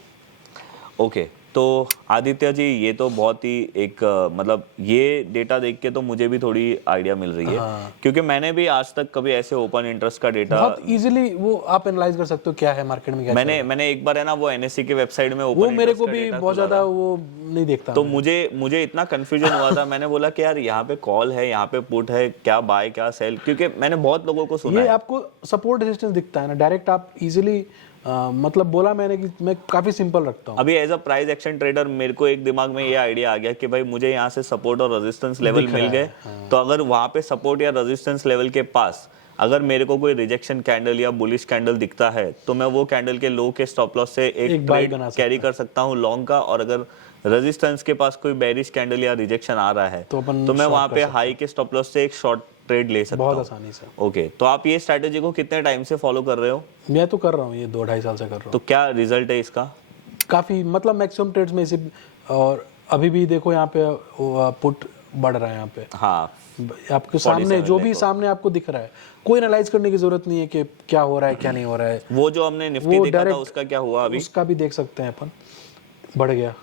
ओके। तो आदित्य जी, ये तो बहुत ही एक मतलब ये डेटा देख के तो मुझे भी थोड़ी आइडिया मिल रही है। क्योंकि मैंने भी आज तक कभी ऐसे ओपन इंटरेस्ट का डेटा बहुत इजीली वो आप एनालाइज कर सकते हो क्या है मार्केट में, क्या मैंने एक बार है ना वो एनएससी के वेबसाइट में वो मेरे को भी बहुत ज्यादा वो नहीं देखता, तो मुझे इतना कंफ्यूजन हुआ था। मैंने बोला कि यार यहाँ पे कॉल है, यहाँ पे पुट है, क्या बाय क्या सेल, क्योंकि मैंने बहुत लोगों को सुना ये आपको सपोर्ट रेजिस्टेंस दिखता है ना डायरेक्ट, आप इजीली मतलब बोला मैंने कि मैं काफी सिंपल रखता हूँ। अभी as a price action trader मेरे को एक दिमाग में ये आइडिया आ गया कि भाई मुझे यहाँ से सपोर्ट और रेजिस्टेंस लेवल मिल गए, तो अगर वहाँ पे सपोर्ट या रेजिस्टेंस लेवल के पास अगर मेरे को कोई रिजेक्शन कैंडल या बुलिश कैंडल दिखता है तो मैं वो कैंडल के लो के स्टॉप लॉस से एक ट्रेड कैरी कर सकता हूँ लॉन्ग का, और अगर रेजिस्टेंस के पास कोई बेरिश कैंडल या रिजेक्शन आ रहा है तो मैं वहाँ पे हाई के स्टॉप लॉस से एक शॉर्ट ट्रेड ले सकता बहुत हूँ। आसानी से। ओके, तो आप ये स्ट्रैटेजी को कितने टाइम से फॉलो कर रहे हो? मैं तो कर रहा हूँ, ये 2-2.5 साल से कर रहा हूँ। तो क्या रिजल्ट है इसका? काफ़ी मतलब मैक्सिमम ट्रेड्स में इसी, और अभी भी देखो यहाँ पे पुट बढ़ रहा है यहाँ पे। हाँ, आपके सामने 47 जो भी देखो। सामने आपको दिख रहा है, कोई एनालाइज करने की जरूरत नहीं है कि क्या हो रहा है क्या नहीं हो रहा है। वो जो हमने निफ्टी वो देखा था direct- उसका क्या हुआ अभी? उसका भी देख सकते हैं अपन, बढ़ गया।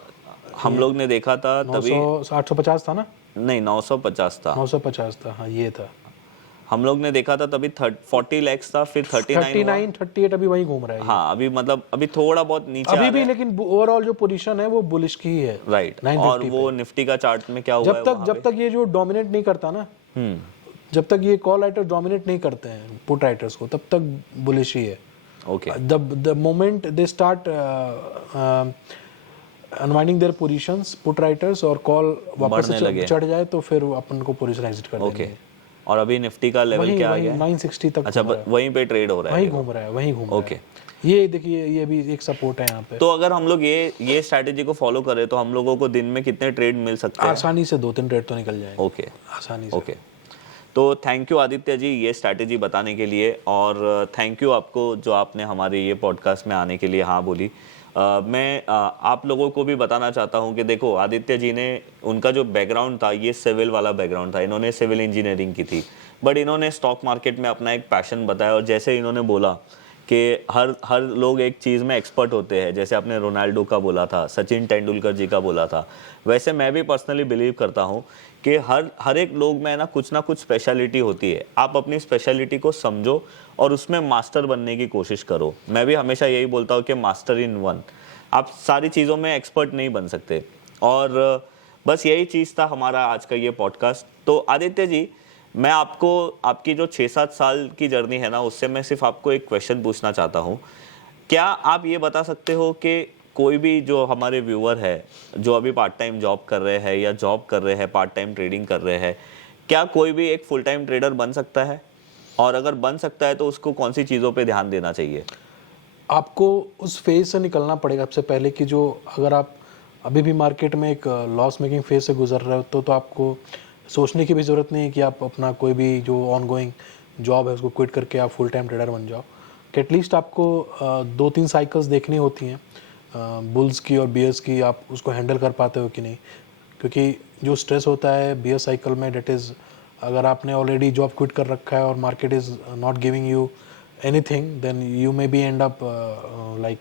हम लोग ने देखा था तभी 900 850 था ना, नहीं 950 था। 950 था, हाँ ये था। हम लोग ने देखा था तभी 40 लैक्स था, फिर 39 हुआ। 39 38 अभी वहीं घूम रहा है ये। हाँ, अभी मतलब अभी थोड़ा बहुत नीचे आ अभी रहा भी, है। लेकिन ओवरऑल जो पोजीशन है वो बुलिश की ही है। राइट, 950 और वो निफ्टी का चार्ट में क्या हुआ है वहाँ जब तक ये जो डोमिनेट नहीं करता ना, जब तक ये कॉल राइटर डोमिनेट नहीं करते हैं पुट राइटर्स को, तब तक बुलिश ही है। Okay, the moment they start unwinding their positions put writers और कॉल वापस बढ़ने से लगे। चढ़ जाए तो फिर अपन को पोजीशन एग्जिट कर देनी ओके। है। और अभी निफ्टी का लेवल वहीं क्या आ वहीं गया है? 960 तक अच्छा, घूम रहा है। वहीं पे ट्रेड हो रहा वहीं है। घूम रहा है, वहीं घूम रहा ओके। है। ये देखिए, ये भी एक सपोर्ट है यहाँ पे। तो अगर हम लोग ये स्ट्रैटेजी को फॉलो करें तो हम लोगों को दिन में कितने ट्रेड मिल सकते हैं? आसानी से 2-3 ट्रेड तो निकल जाएंगे। ओके, आसानी से। ओके। तो थैंक यू आदित्य जी ये स्ट्रैटेजी बताने के लिए, और थैंक यू आपको जो आपने हमारे ये पॉडकास्ट में आने के लिए हाँ बोली। मैं आप लोगों को भी बताना चाहता हूँ कि देखो आदित्य जी ने, उनका जो बैकग्राउंड था ये सिविल वाला बैकग्राउंड था, इन्होंने सिविल इंजीनियरिंग की थी, बट इन्होंने स्टॉक मार्केट में अपना एक पैशन बताया। और जैसे इन्होंने बोला कि हर लोग एक चीज़ में एक्सपर्ट होते हैं, जैसे आपने रोनाल्डो का बोला था, सचिन तेंदुलकर जी का बोला था, वैसे मैं भी पर्सनली बिलीव करता हूँ कि हर एक लोग में ना कुछ स्पेशलिटी होती है। आप अपनी स्पेशलिटी को समझो और उसमें मास्टर बनने की कोशिश करो। मैं भी हमेशा यही बोलता हूँ कि मास्टर इन वन, आप सारी चीज़ों में एक्सपर्ट नहीं बन सकते। और बस यही चीज़ था हमारा आज का ये पॉडकास्ट। तो आदित्य जी, मैं आपको आपकी जो 6-7 साल की जर्नी है ना, उससे मैं सिर्फ आपको एक क्वेश्चन पूछना चाहता हूँ। क्या आप ये बता सकते हो कि कोई भी जो हमारे व्यूअर है जो अभी पार्ट टाइम जॉब कर रहे हैं या जॉब कर रहे हैं, पार्ट टाइम ट्रेडिंग कर रहे हैं, क्या कोई भी एक फुल टाइम ट्रेडर बन सकता है? और अगर बन सकता है तो उसको कौन सी चीज़ों पे ध्यान देना चाहिए? आपको उस फेज से निकलना पड़ेगा सबसे पहले कि जो, अगर आप अभी भी मार्केट में एक लॉस मेकिंग फेज से गुजर रहे हो तो आपको सोचने की भी ज़रूरत नहीं है कि आप अपना कोई भी जो ऑन गोइंग जॉब है उसको क्विट करके आप फुल टाइम ट्रेडर बन जाओ। कि एटलीस्ट आपको 2-3 साइकिल्स देखनी होती हैं, बुल्स की और बियर्स की, आप उसको हैंडल कर पाते हो कि नहीं। क्योंकि जो स्ट्रेस होता है बियर साइकिल में, डेट इज़, अगर आपने ऑलरेडी जॉब क्विट कर रखा है और market is not giving you anything, then you may be end up like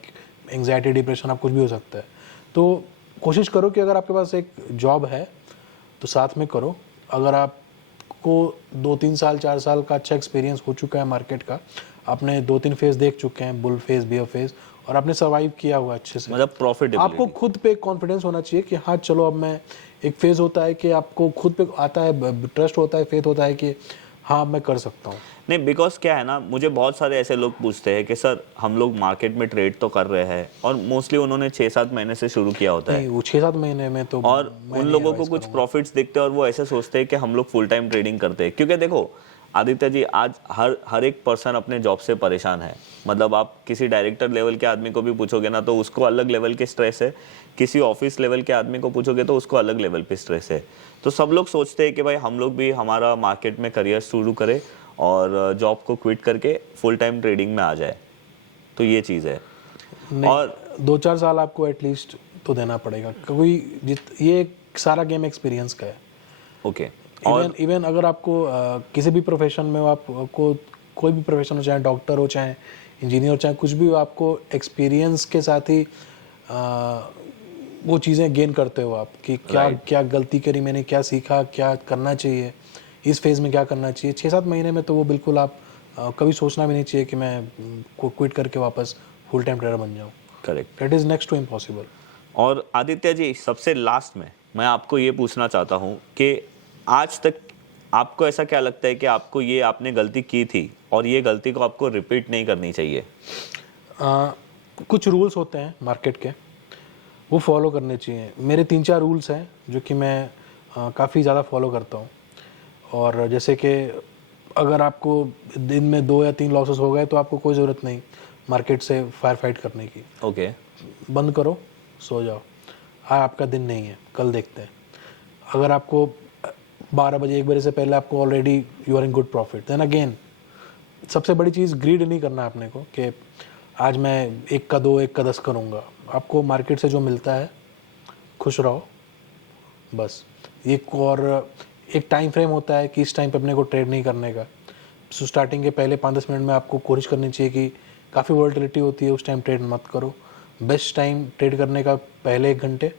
anxiety, depression, आप कुछ भी हो सकता है। तो कोशिश करो कि अगर आपके पास एक जॉब है तो साथ में करो। अगर आपको 2-3 साल 4 साल का अच्छा एक्सपीरियंस हो चुका है मार्केट का, आपने 2-3 फेज देख चुके हैं, बुल फेज, बियर फेज, और आपने सर्वाइव किया हुआ अच्छे से, मतलब प्रॉफिटेबल। आपको खुद पे कॉन्फिडेंस होना चाहिए कि हाँ चलो अब मैं, एक फेज होता है कि आपको खुद पे आता है, ट्रस्ट होता है, फेथ होता है कि हाँ मैं कर सकता हूँ। नहीं, बिकॉज क्या है ना, मुझे बहुत सारे ऐसे लोग पूछते हैं कि सर हम लोग मार्केट में ट्रेड तो कर रहे हैं, और मोस्टली उन्होंने 6-7 महीने से शुरू किया होता है, नहीं वो 6-7 महीने में तो और मैं उन नहीं लोगों को advise कुछ करूँगा। प्रॉफिट्स दिखते हैं और वो ऐसे सोचते हैं कि हम लोग फुल टाइम ट्रेडिंग करते हैं। क्योंकि देखो आदित्य जी, आज हर एक पर्सन अपने जॉब से परेशान है। मतलब आप किसी डायरेक्टर लेवल के आदमी को भी पूछोगे ना तो उसको अलग लेवल के स्ट्रेस है, किसी ऑफिस लेवल के आदमी को पूछोगे तो उसको अलग लेवल पे स्ट्रेस है। तो सब लोग सोचते हैं कि भाई हम लोग भी हमारा मार्केट में करियर शुरू करें और जॉब को क्विट करके फुल टाइम ट्रेडिंग में आ जाए। तो ये चीज़ है। और 2-4 साल आपको एटलीस्ट तो देना पड़ेगा, क्योंकि ये सारा गेम एक्सपीरियंस का है। ओके, इवन अगर आपको किसी भी प्रोफेशन में हो, आपको कोई भी प्रोफेशन हो, चाहे डॉक्टर हो, चाहे इंजीनियर हो, चाहे कुछ भी हो, आपको एक्सपीरियंस के साथ ही वो चीज़ें गेन करते हो आप, कि क्या गलती करी मैंने, क्या सीखा, क्या करना चाहिए, इस फेज़ में क्या करना चाहिए। 6-7 महीने में तो वो बिल्कुल आप कभी सोचना भी नहीं चाहिए कि मैं क्विट करके वापस फुल टाइम ट्रेडर बन जाऊँ। Correct. That is next to impossible. और आदित्य जी, सबसे लास्ट में मैं आपको ये पूछना चाहता हूँ कि आज तक आपको ऐसा क्या लगता है कि आपको ये आपने गलती की थी और ये गलती को आपको रिपीट नहीं करनी चाहिए? कुछ रूल्स होते हैं मार्केट के, वो फॉलो करने चाहिए। मेरे 3-4 रूल्स हैं जो कि मैं काफ़ी ज़्यादा फॉलो करता हूँ। और जैसे कि अगर आपको दिन में 2 या 3 लॉसेस हो गए तो आपको कोई ज़रूरत नहीं मार्केट से फायर फाइट करने की। ओके। बंद करो, सो जाओ, हाँ आपका दिन नहीं है, कल देखते हैं। अगर आपको 12 बजे 1 बजे से पहले आपको already you are in good profit. Then again सबसे बड़ी चीज़ ग्रीड नहीं करना है अपने को कि आज मैं 1 का 2 1 का 10 करूँगा। आपको मार्केट से जो मिलता है खुश रहो बस। एक टाइम फ्रेम होता है कि इस टाइम पे अपने को ट्रेड नहीं करने का। सो स्टार्टिंग के पहले 5-10 मिनट में आपको कोशिश करनी चाहिए कि काफ़ी वॉलेटिलिटी होती है उस टाइम ट्रेड मत करो। बेस्ट टाइम ट्रेड करने का पहले 1 घंटे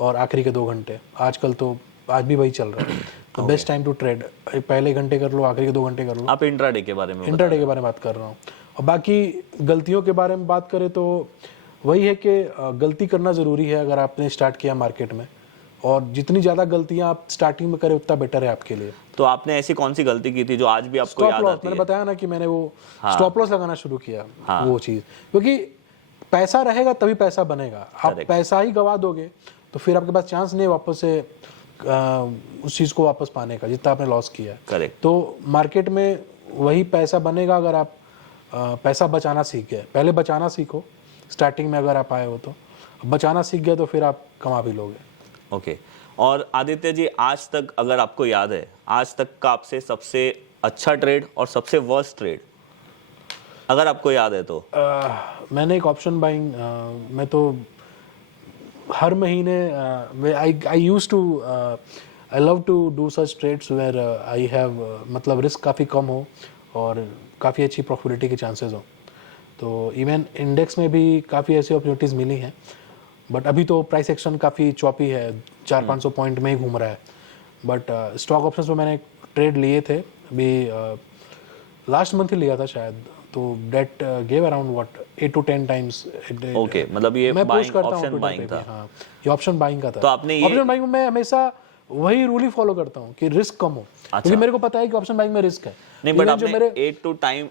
और आखिरी के 2 घंटे। आजकल तो आज भी वही चल रहा है। तो बेस्ट टाइम टू ट्रेड पहले 1 घंटे कर लो, आखिरी के 2 घंटे कर लो। आप इंट्राडे के बारे में इंट्राडे के बारे में बात कर रहा हूँ। और बाकी गलतियों के बारे में बात करें तो वही है कि गलती करना ज़रूरी है अगर आपने स्टार्ट किया मार्केट में, और जितनी ज़्यादा गलतियाँ आप स्टार्टिंग में करें उतना बेटर है आपके लिए। तो आपने ऐसी कौन सी गलती की थी जो आज भी आपको याद आती मैंने है? बताया ना कि मैंने वो स्टॉप लॉस लगाना शुरू किया। वो चीज़ क्योंकि पैसा रहेगा तभी पैसा बनेगा। आप पैसा ही गवा दोगे तो फिर आपके पास चांस नहीं वापस से उस चीज़ को वापस पाने का जितना आपने लॉस किया। करेक्ट। तो मार्केट में वही पैसा बनेगा अगर आप पैसा बचाना सीख गए। पहले बचाना सीखो स्टार्टिंग में, अगर आप आए हो तो बचाना सीख गए तो फिर आप कमा भी लोगे। ओके। और आदित्य जी, आज तक अगर आपको याद है, आज तक का आपसे सबसे अच्छा ट्रेड और सबसे वर्स्ट ट्रेड अगर आपको याद है तो? मैंने एक ऑप्शन बाइंग मैं तो हर महीने I love to do such trades where I have मतलब रिस्क काफ़ी कम हो और काफ़ी अच्छी प्रॉफिटिलिटी के चांसेस हो। तो इवन इंडेक्स में भी काफ़ी ऐसी अपॉर्चुनिटीज़ मिली हैं, बट अभी तो प्राइस एक्शन काफ़ी चॉपी है, 400-500 पॉइंट में ही घूम रहा है। बट स्टॉक ऑप्शंस में मैंने ट्रेड लिए थे अभी लास्ट मंथ ही लिया था शायद, तो that gave around what 8 to 10 times. Okay, मतलब ये मैं पोस्ट करता हूं ऑप्शन Twitter बाइंग पे था। भी। हाँ, ये ऑप्शन बाइंग का था। तो आपने ये ऑप्शन बाइंग में मैं हमेशा वही रूल ही फॉलो करता हूँ कि रिस्क कम हो, क्योंकि मेरे को पता है कि ऑप्शन बाइंग में रिस्क है। नहीं, बट आपने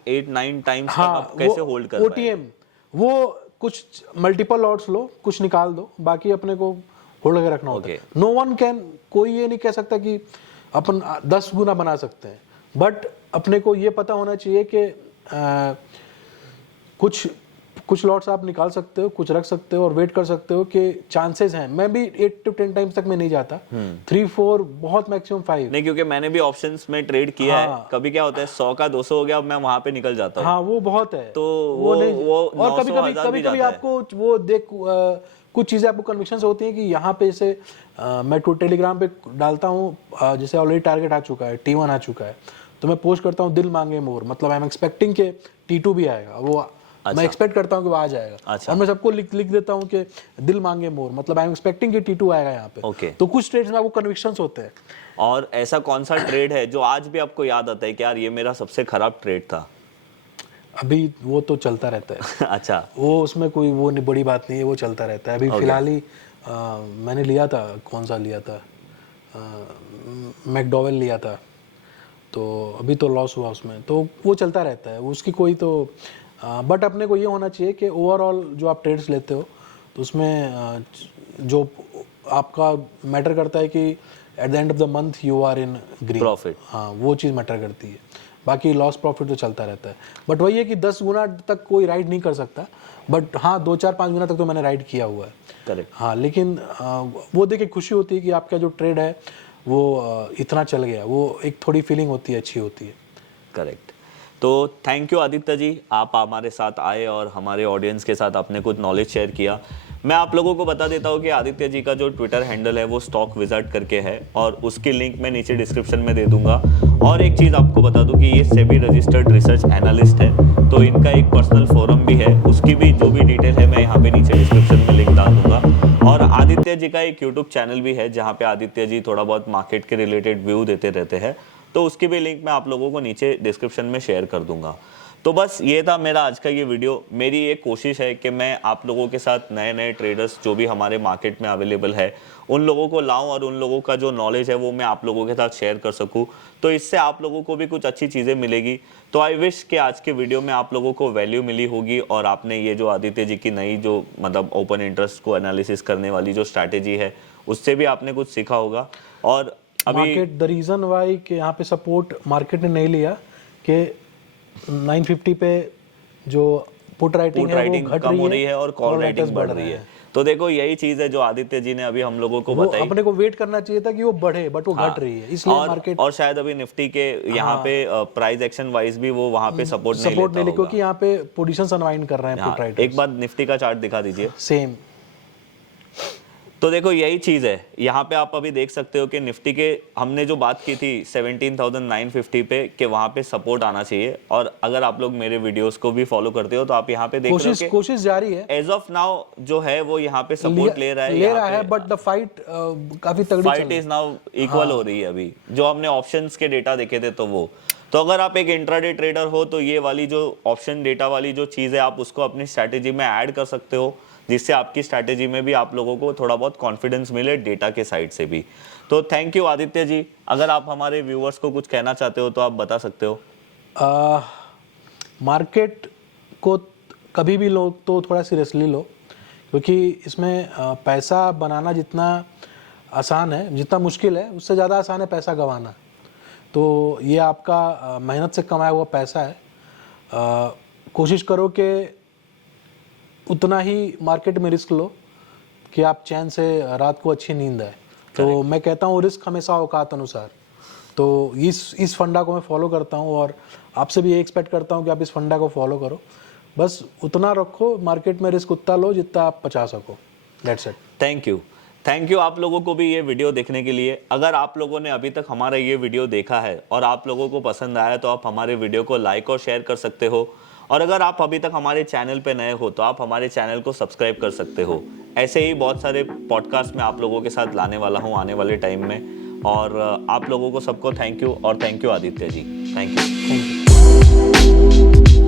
8-9 टाइम्स तक आप कैसे होल्ड कर पाए? OTM वो कुछ मल्टीपल लॉट्स लो, कुछ निकाल दो, बाकी अपने को होल्ड करके रखना होता है। नो वन कैन, कोई ये नहीं कह सकता कि अपन 10 गुना बना सकते हैं, बट अपने को ये पता होना चाहिए कि कुछ लॉट्स आप निकाल सकते हो, कुछ रख सकते हो और वेट कर सकते हो कि चांसेस हैं। मैं भी 8 to 10 टाइम्स तक मैं नहीं जाता, 3-4 बहुत मैक्सिमम 5। नहीं, क्योंकि मैंने भी ऑप्शंस में ट्रेड किया है। कभी क्या होता है 100 का 200 हो गया, अब मैं वहां पे निकल जाता हूँ। हाँ, वो बहुत है। तो वो नहीं, वो और कभी आपको वो देख कुछ चीजें आपको कन्विक्शंस होती हैं कि यहाँ पे जैसे मैं टेलीग्राम पे डालता हूँ, जैसे ऑलरेडी टारगेट आ चुका है, T1 आ चुका है, तो मैं पोस्ट करता हूँ दिल मांगे मोर, मतलब आई एम एक्सपेक्टिंग के T2 भी आएगा। वो मैं एक्सपेक्ट करता हूँ कि वो आ जाएगा। और मैं सबको लिख देता हूँ कि दिल मांगे मोर, मतलब आई एम एक्सपेक्टिंग कि T2 आएगा यहाँ पे। तो कुछ ट्रेड्स में आपको कन्विक्शंस होते हैं। और ऐसा कौन सा ट्रेड है जो आज भी आपको याद आता है कि यार ये मेरा सबसे खराब ट्रेड था? अभी वो तो चलता रहता है। अच्छा, वो उसमें कोई वो बड़ी बात नहीं है, वो चलता रहता है। अभी फिलहाल ही मैंने लिया था, कौन सा लिया था, मैकडॉवेल लिया था, तो अभी तो लॉस हुआ उसमें। तो वो चलता रहता है, उसकी कोई तो बट अपने को ये होना चाहिए कि ओवरऑल जो आप ट्रेड्स लेते हो तो उसमें जो आपका मैटर करता है कि at the end of the month you are in green profit. हाँ, वो चीज़ मैटर करती है। बाकी लॉस प्रॉफिट तो चलता रहता है। बट वही है कि 10 गुना तक कोई राइड नहीं कर सकता, बट हाँ 2-4-5 गुना तक तो मैंने राइड किया हुआ है। करेक्ट। हाँ, लेकिन वो देख के खुशी होती है कि आपका जो ट्रेड है वो इतना चल गया, वो एक थोड़ी फीलिंग होती है, अच्छी होती है। करेक्ट। तो थैंक यू आदित्य जी, आप हमारे साथ आए और हमारे ऑडियंस के साथ आपने कुछ नॉलेज शेयर किया। मैं आप लोगों को बता देता हूँ कि आदित्य जी का जो ट्विटर हैंडल है वो स्टॉक विजार्ड करके है, और उसकी लिंक मैं नीचे डिस्क्रिप्शन में दे दूंगा। और एक चीज़ आपको बता दूं कि ये सेबी रजिस्टर्ड रिसर्च एनालिस्ट है, तो इनका एक पर्सनल फोरम भी है, उसकी भी जो भी डिटेल है मैं यहाँ पे नीचे डिस्क्रिप्शन में लिंक डाल दूंगा। और आदित्य जी का एक यूट्यूब चैनल भी है जहाँ पे आदित्य जी थोड़ा बहुत मार्केट के रिलेटेड व्यू देते रहते हैं, तो उसकी भी लिंक मैं आप लोगों को नीचे डिस्क्रिप्शन में शेयर कर दूंगा। तो बस ये था मेरा आज का ये वीडियो। मेरी एक कोशिश है कि मैं आप लोगों के साथ नए नए ट्रेडर्स जो भी हमारे मार्केट में अवेलेबल है उन लोगों को लाऊं और उन लोगों का जो नॉलेज है वो मैं आप लोगों के साथ शेयर कर सकूं, तो इससे आप लोगों को भी कुछ अच्छी चीज़ें मिलेगी। तो आई विश कि आज के वीडियो में आप लोगों को वैल्यू मिली होगी और आपने ये जो आदित्य जी की नई जो मतलब ओपन इंटरेस्ट को एनालिसिस करने वाली जो स्ट्रैटेजी है उससे भी आपने कुछ सीखा होगा। और अभी मार्केट द रीजन वाई कि यहाँ पे सपोर्ट मार्केट ने नहीं लिया कि 950 पे जो पुट राइटिंग है वो घट कम हो रही है और कॉल राइटिंग बढ़ रही है। तो देखो यही चीज है जो आदित्य जी ने अभी हम लोगों को वो बताई। अपने को वेट करना चाहिए था कि वो बढ़े, बट वो घट रही है, इसलिए मार्केट और शायद अभी निफ्टी के यहाँ पे प्राइस एक्शन वाइज भी वो वहाँ पे सपोर्ट नहीं लेता होगा। क्योंकि यहाँ पे पोजीशंस अनवाइंड कर रहे हैं पुट राइटर्स। एक बार निफ्टी का चार्ट दिखा दीजिए। सेम। तो देखो यही चीज है, यहाँ पे आप अभी देख सकते हो कि निफ्टी के हमने जो बात की थी 17,950 पे कि वहाँ पे सपोर्ट आना चाहिए। और अगर आप लोग मेरे वीडियोस को भी फॉलो करते हो तो आप यहाँ पे देख रहे हो कि कोशिश जारी है। एज ऑफ नाउ जो है वो यहाँ पे सपोर्ट ले रहा है, बट द फाइट काफी तगड़ी फाइट इज नाउ इक्वल हो रही है। अभी जो हमने ऑप्शंस के डेटा देखे थे तो अगर आप एक इंट्राडे ट्रेडर हो तो ये वाली जो ऑप्शन डेटा वाली जो चीज़ है आप उसको अपनी स्ट्रैटेजी में ऐड कर सकते हो, जिससे आपकी स्ट्रैटेजी में भी आप लोगों को थोड़ा बहुत कॉन्फिडेंस मिले डेटा के साइड से भी। तो थैंक यू आदित्य जी। अगर आप हमारे व्यूअर्स को कुछ कहना चाहते हो तो आप बता सकते हो। मार्केट को कभी भी लो तो थोड़ा सीरियसली लो, क्योंकि इसमें पैसा बनाना जितना आसान है, जितना मुश्किल है उससे ज़्यादा आसान है पैसा गंवाना। तो ये आपका मेहनत से कमाया हुआ पैसा है। कोशिश करो कि उतना ही मार्केट में रिस्क लो कि आप चैन से रात को अच्छी नींद आए। तो मैं कहता हूँ रिस्क हमेशा औकात अनुसार। तो इस फंडा को मैं फॉलो करता हूँ और आपसे भी ये एक्सपेक्ट करता हूँ कि आप इस फंडा को फॉलो करो। बस उतना रखो मार्केट में, रिस्क उतना लो जितना आप बचा सको। That's it. थैंक यू आप लोगों को भी ये वीडियो देखने के लिए। अगर आप लोगों ने अभी तक हमारा ये वीडियो देखा है और आप लोगों को पसंद आया तो आप हमारे वीडियो को लाइक और शेयर कर सकते हो। और अगर आप अभी तक हमारे चैनल पे नए हो तो आप हमारे चैनल को सब्सक्राइब कर सकते हो। ऐसे ही बहुत सारे पॉडकास्ट मैं आप लोगों के साथ लाने वाला हूँ आने वाले टाइम में। और आप लोगों को सबको थैंक यू, और thank you Aditya ji. Thank you.